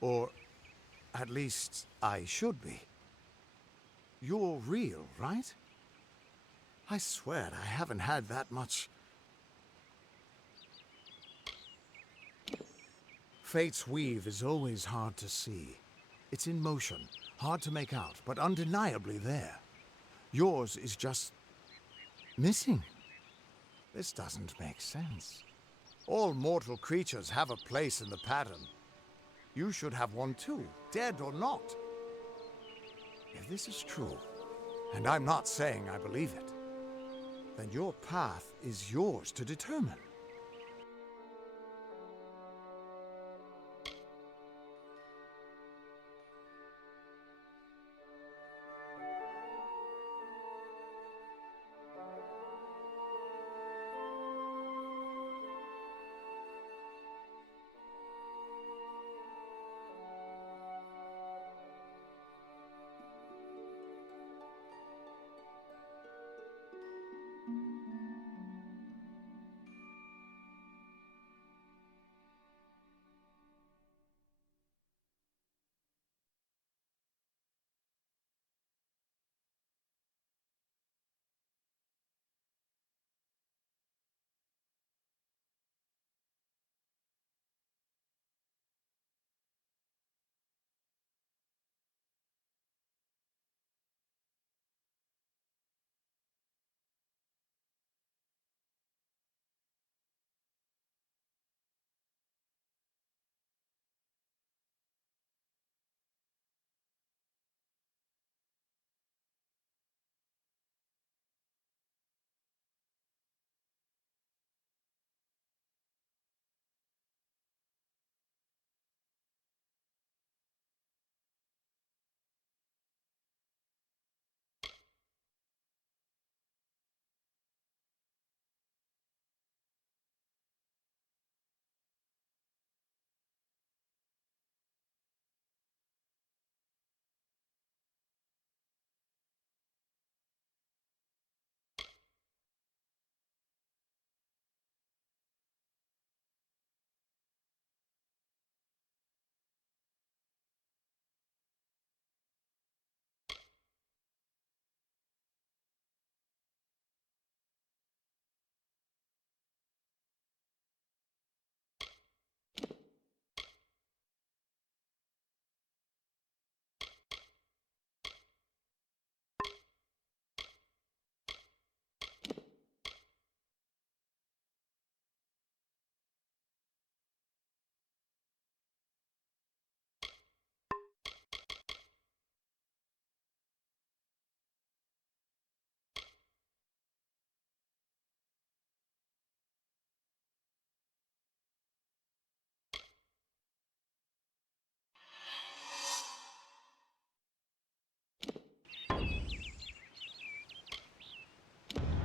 Or, at least, I should be. You're real, right? I swear I haven't had that much. Fate's weave is always hard to see. It's in motion, hard to make out, but undeniably there. Yours is just missing. This doesn't make sense. All mortal creatures have a place in the pattern. You should have one too, dead or not. If this is true, and I'm not saying I believe it, then your path is yours to determine.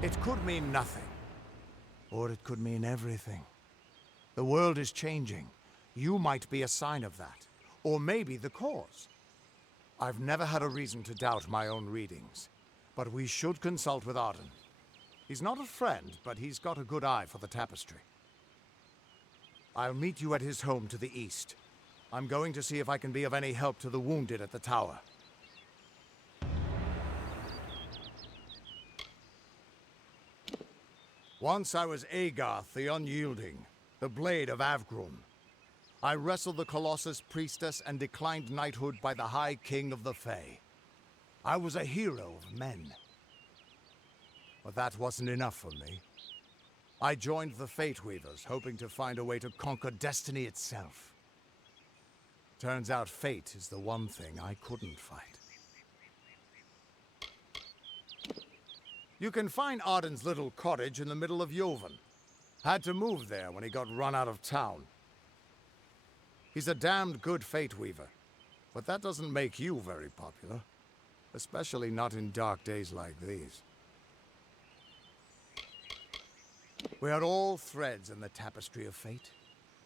It could mean nothing. Or it could mean everything. The world is changing. You might be a sign of that. Or maybe the cause. I've never had a reason to doubt my own readings. But we should consult with Arden. He's not a friend, but he's got a good eye for the tapestry. I'll meet you at his home to the east. I'm going to see if I can be of any help to the wounded at the tower. Once I was Agarth the Unyielding, the Blade of Avgrun. I wrestled the Colossus priestess and declined knighthood by the High King of the Fae. I was a hero of men. But that wasn't enough for me. I joined the Fate Weavers, hoping to find a way to conquer destiny itself. Turns out fate is the one thing I couldn't fight. You can find Arden's little cottage in the middle of Joven. Had to move there when he got run out of town. He's a damned good Fate Weaver, but that doesn't make you very popular. especially not in dark days like these. We are all threads in the tapestry of fate,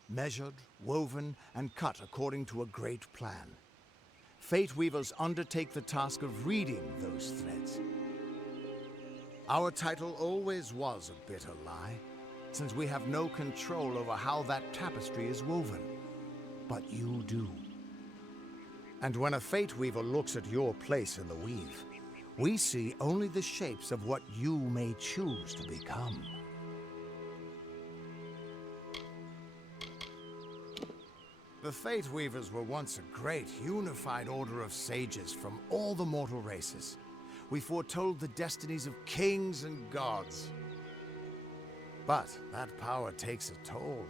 measured, woven, and cut according to a great plan. Fate weavers undertake the task of reading those threads. Our title always was a bitter lie, since we have no control over how that tapestry is woven. But you do. And when a fate weaver looks at your place in the weave, we see only the shapes of what you may choose to become. The Fate Weavers were once a great, unified order of sages from all the mortal races. We foretold the destinies of kings and gods. But that power takes a toll.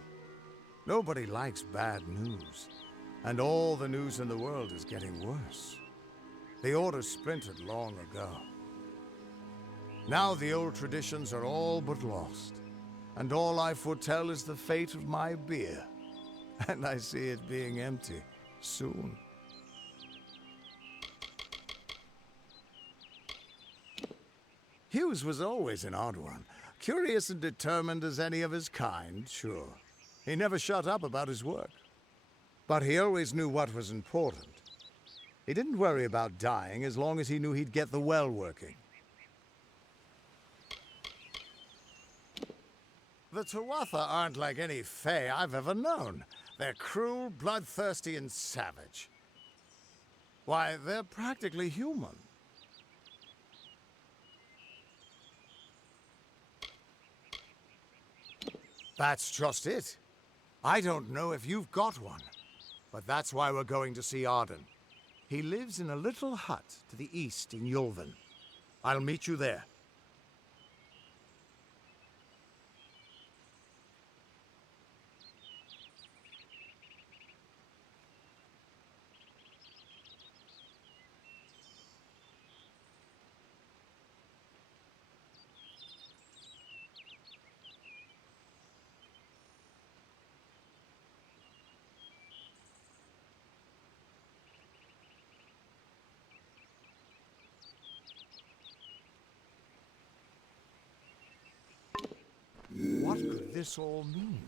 Nobody likes bad news, and all the news in the world is getting worse. The Order splintered long ago. Now the old traditions are all but lost, and all I foretell is the fate of my beer. And I see it being empty soon. Hughes was always an odd one. Curious and determined as any of his kind, sure. He never shut up about his work. But he always knew what was important. He didn't worry about dying as long as he knew he'd get the well working. The Tuatha aren't like any Fae I've ever known. They're cruel, bloodthirsty, and savage. Why, they're practically human. That's just it. I don't know if you've got one, but that's why we're going to see Arden. He lives in a little hut to the east in Yulven. I'll meet you there. What could this all mean?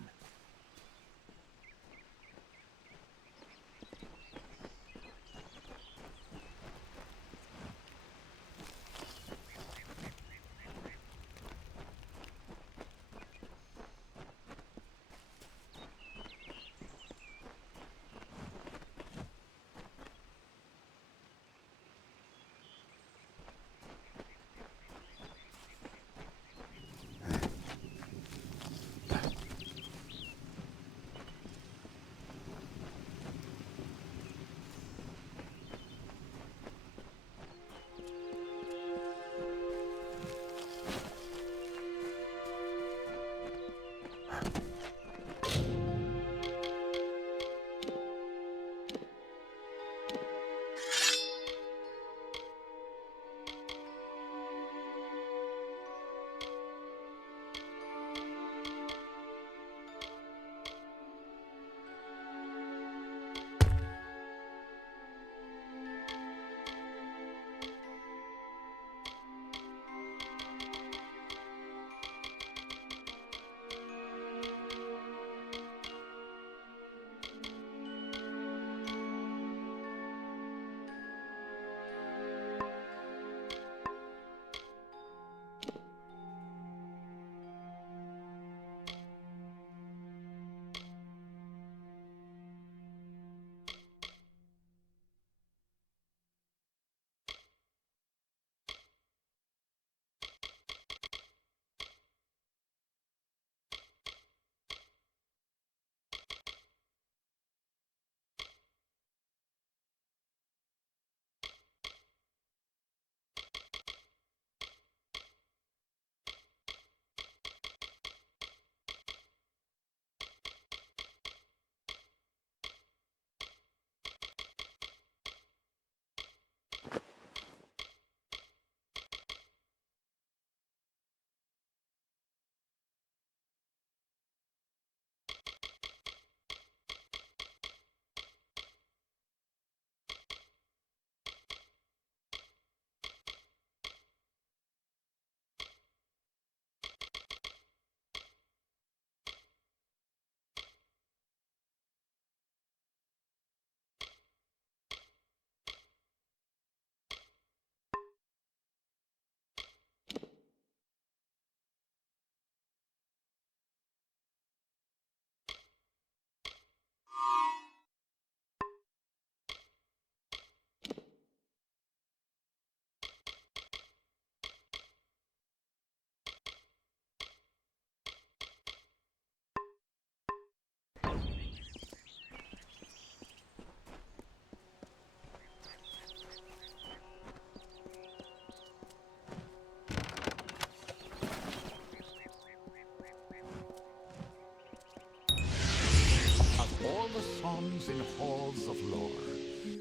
icons in halls of lore,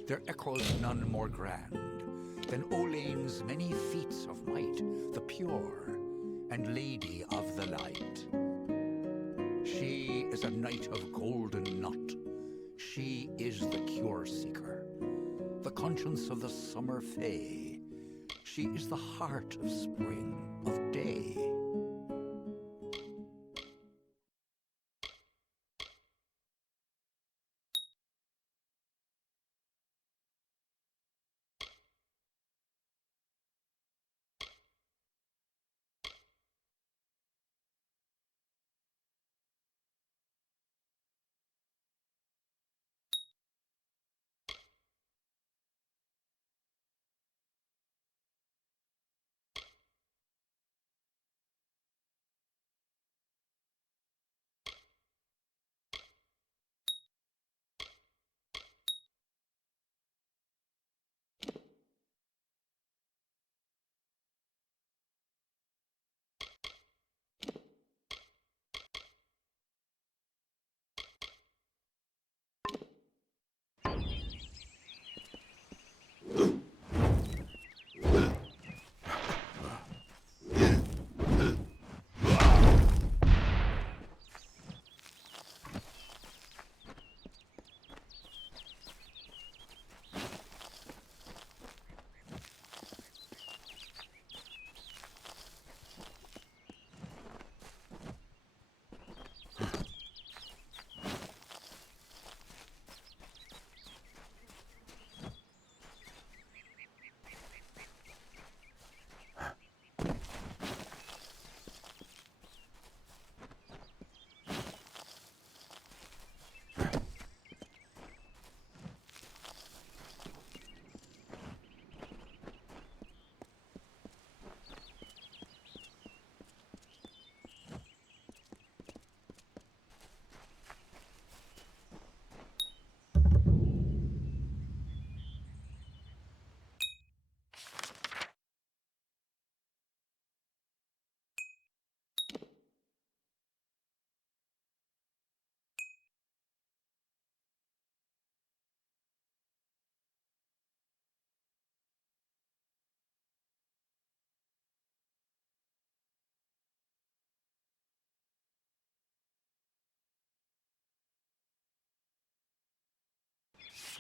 their echoes none more grand than Olane's many feats of might, the pure and lady of the light. She is a knight of golden knot. She is the cure seeker, the conscience of the summer fae. She is the heart of spring, of day.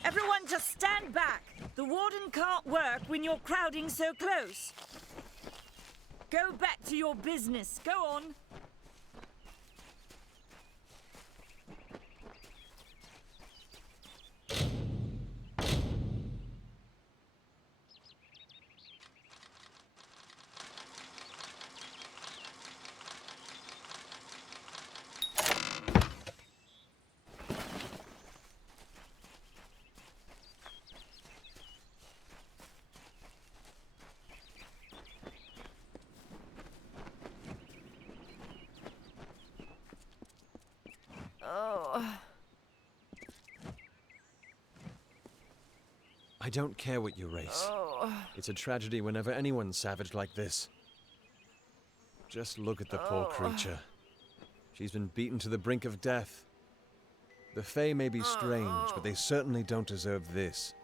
Everyone just stand back. The warden can't work when you're crowding so close. Go back to your business. Go on. I don't care what you race. It's a tragedy whenever anyone's savage like this. Just look at the poor creature. She's been beaten to the brink of death. The Fae may be strange, but they certainly don't deserve this.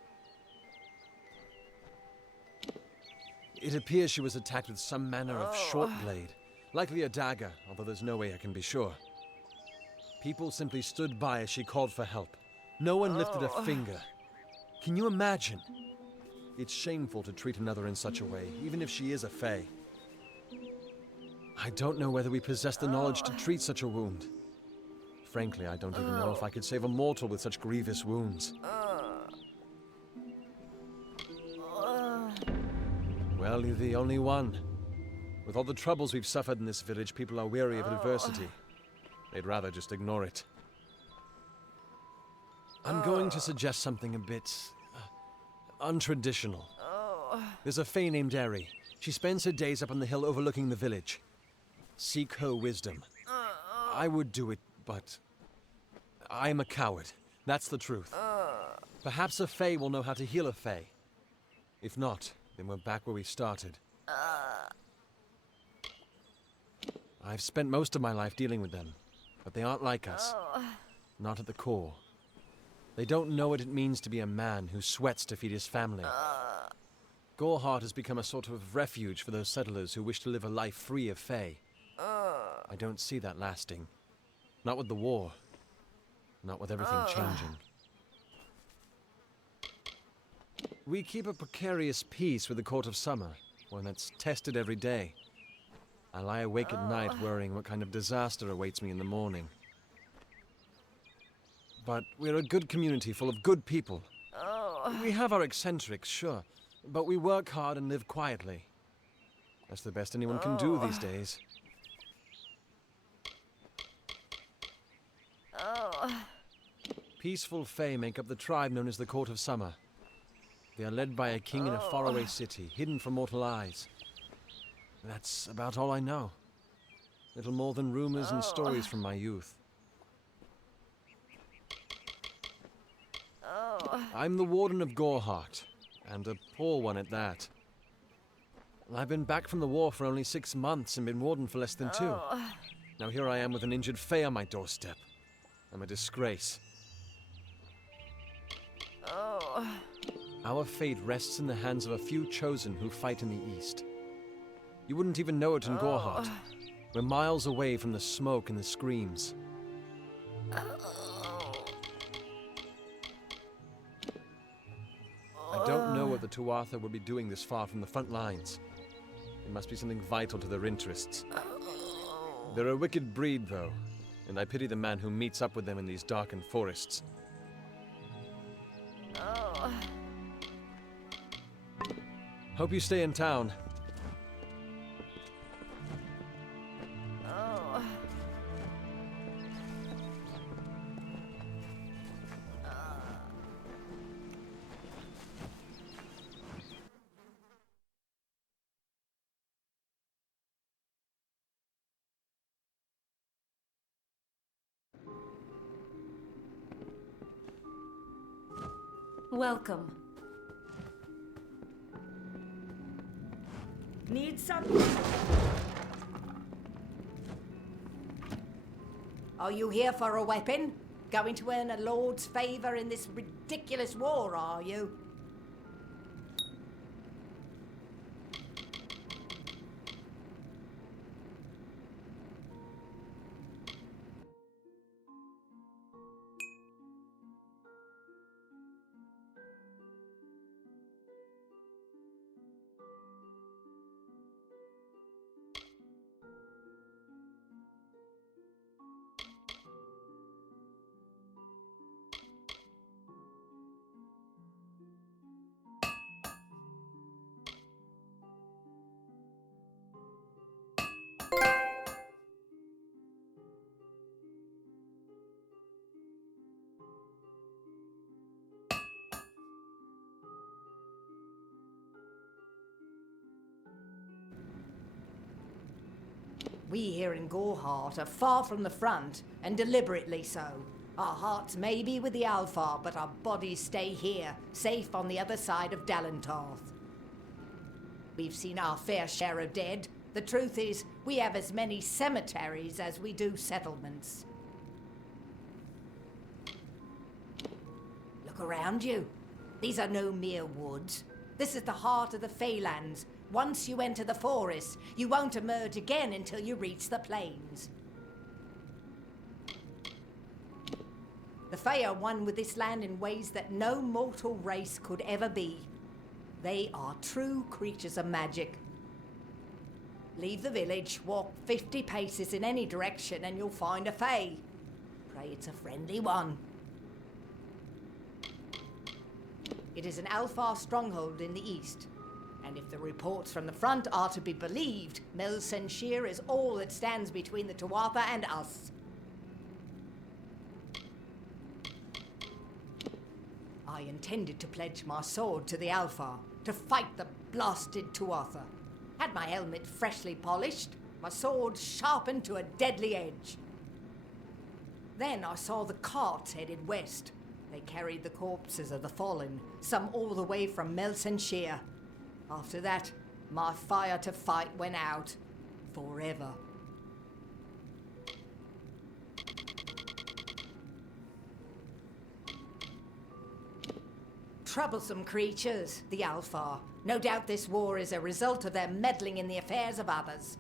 It appears she was attacked with some manner of short blade, likely a dagger, although there's no way I can be sure. People simply stood by as she called for help. No one lifted a finger. Can you imagine? It's shameful to treat another in such a way, even if she is a Fae. I don't know whether we possess the knowledge to treat such a wound. Frankly, I don't even know if I could save a mortal with such grievous wounds. Well, you're the only one. With all the troubles we've suffered in this village, people are weary of adversity. They'd rather just ignore it. I'm going to suggest something a bit untraditional. There's a Fae named Eri. She spends her days up on the hill overlooking the village. Seek her wisdom. I would do it, but I'm a coward. That's the truth. Perhaps a Fae will know how to heal a Fae. If not, then we're back where we started. I've spent most of my life dealing with them, but they aren't like us. Not at the core. They don't know what it means to be a man who sweats to feed his family. Goreheart has become a sort of refuge for those settlers who wish to live a life free of Fae. I don't see that lasting. Not with the war. Not with everything changing. We keep a precarious peace with the Court of Summer, one that's tested every day. I lie awake at night worrying what kind of disaster awaits me in the morning. But we're a good community full of good people. We have our eccentrics, sure, but we work hard and live quietly. That's the best anyone can do these days. Peaceful Fae make up the tribe known as the Court of Summer. They are led by a king in a faraway city, hidden from mortal eyes. That's about all I know. Little more than rumors and stories from my youth. I'm the Warden of Goreheart, and a poor one at that. I've been back from the war for only 6 months and been Warden for less than 2. Now here I am with an injured Fae on my doorstep. I'm a disgrace. Our fate rests in the hands of a few chosen who fight in the east. You wouldn't even know it in Goreheart. We're miles away from the smoke and the screams. I don't know what the Tuatha would be doing this far from the front lines. It must be something vital to their interests. They're a wicked breed, though, and I pity the man who meets up with them in these darkened forests. Hope you stay in town. Welcome. Need some? Are you here for a weapon? Going to earn a lord's favor in this ridiculous war, are you? We here in Goreheart are far from the front, and deliberately so. Our hearts may be with the Alfar, but our bodies stay here, safe on the other side of Dalentarth. We've seen our fair share of dead. The truth is, we have as many cemeteries as we do settlements. Look around you. These are no mere woods. This is the heart of the Feylands. Once you enter the forest, you won't emerge again until you reach the plains. The Fae are one with this land in ways that no mortal race could ever be. They are true creatures of magic. Leave the village, walk 50 paces in any direction, and you'll find a Fae. Pray it's a friendly one. It is an Alfar stronghold in the east. And if the reports from the front are to be believed, Melsenshir is all that stands between the Tuatha and us. I intended to pledge my sword to the Alfar, to fight the blasted Tuatha. Had my helmet freshly polished, my sword sharpened to a deadly edge. Then I saw the carts headed west. They carried the corpses of the fallen, some all the way from Melsenshir. After that, my fire to fight went out. Forever. troublesome creatures, the Alpha. No doubt this war is a result of their meddling in the affairs of others.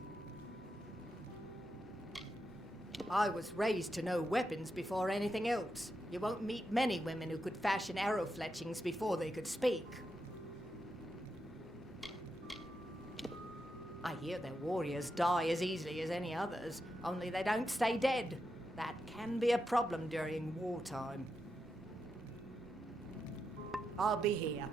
I was raised to know weapons before anything else. You won't meet many women who could fashion arrow fletchings before they could speak. I hear their warriors die as easily as any others, only they don't stay dead. That can be a problem during wartime. I'll be here.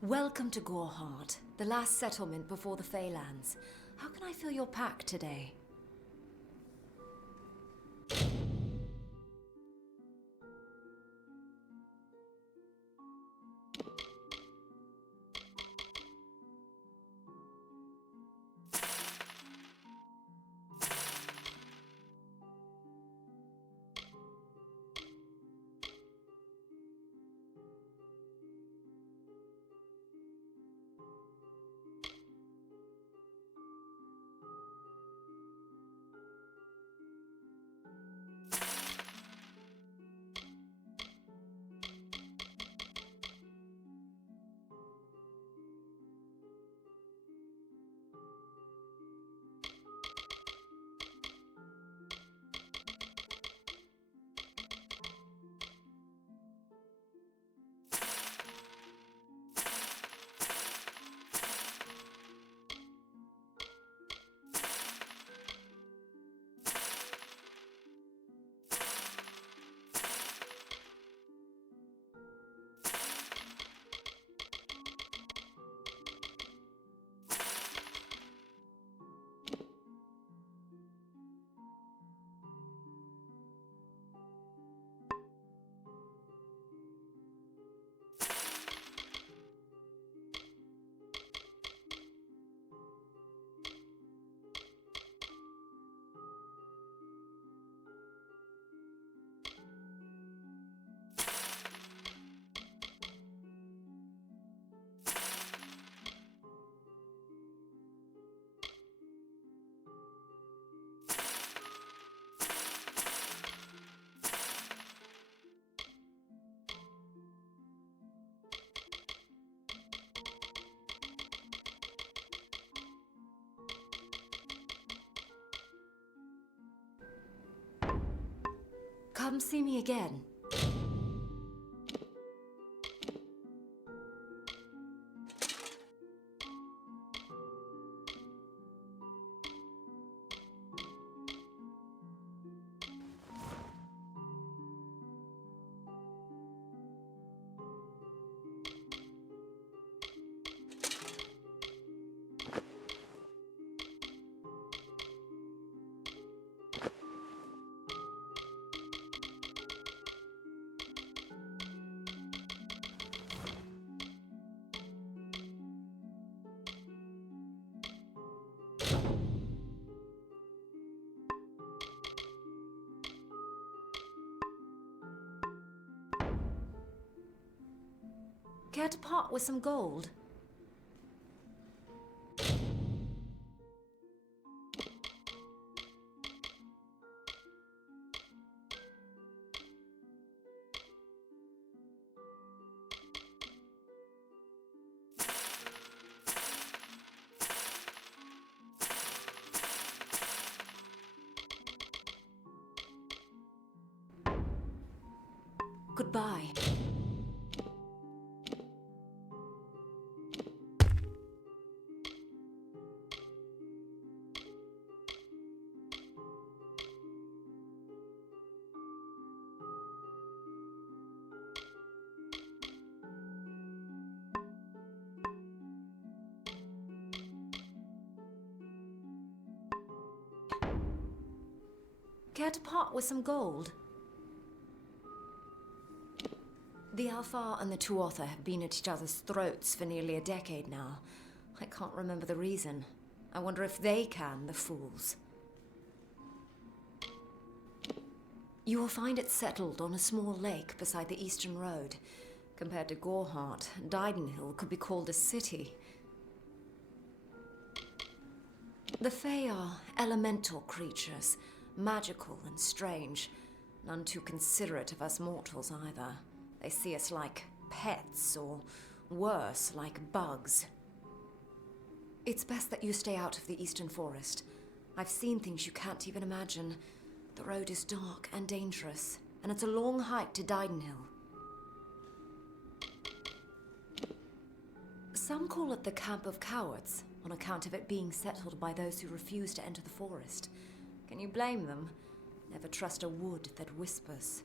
Welcome to Goreheart, the last settlement before the Feylands. How can I fill your pack today? Come see me again. Care to part with some gold? Goodbye. Care to part with some gold? The Alpha and the Tuatha have been at each other's throats for nearly a decade now. I can't remember the reason. I wonder if they can, the fools. You will find it settled on a small lake beside the eastern road. Compared to Gorehart, Didenhill could be called a city. The Fae are elemental creatures, magical and strange. None too considerate of us mortals either. They see us like pets, or worse, like bugs. It's best that you stay out of the Eastern Forest. I've seen things you can't even imagine. The road is dark and dangerous, and it's a long hike to Didenhill. Some call it the Camp of Cowards, on account of it being settled by those who refuse to enter the forest. Can you blame them? Never trust a wood that whispers.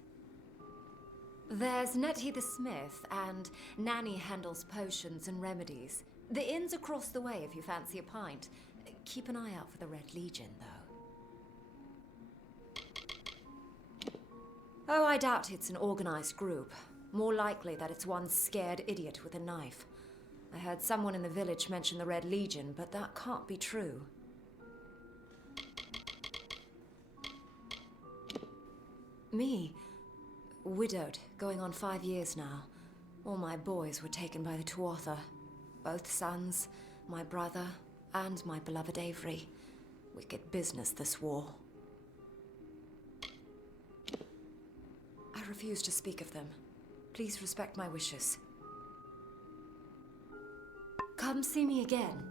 There's Nettie the smith, and Nanny handles potions and remedies. The inn's across the way if you fancy a pint. Keep an eye out for the Red Legion, though. Oh, I doubt it's an organized group. More likely that it's one scared idiot with a knife. I heard someone in the village mention the Red Legion, but that can't be true. Me? Widowed, going on 5 years now. All my boys were taken by the Tuatha. Both sons, my brother, and my beloved Avery. Wicked business, this war. I refuse to speak of them. Please respect my wishes. Come see me again.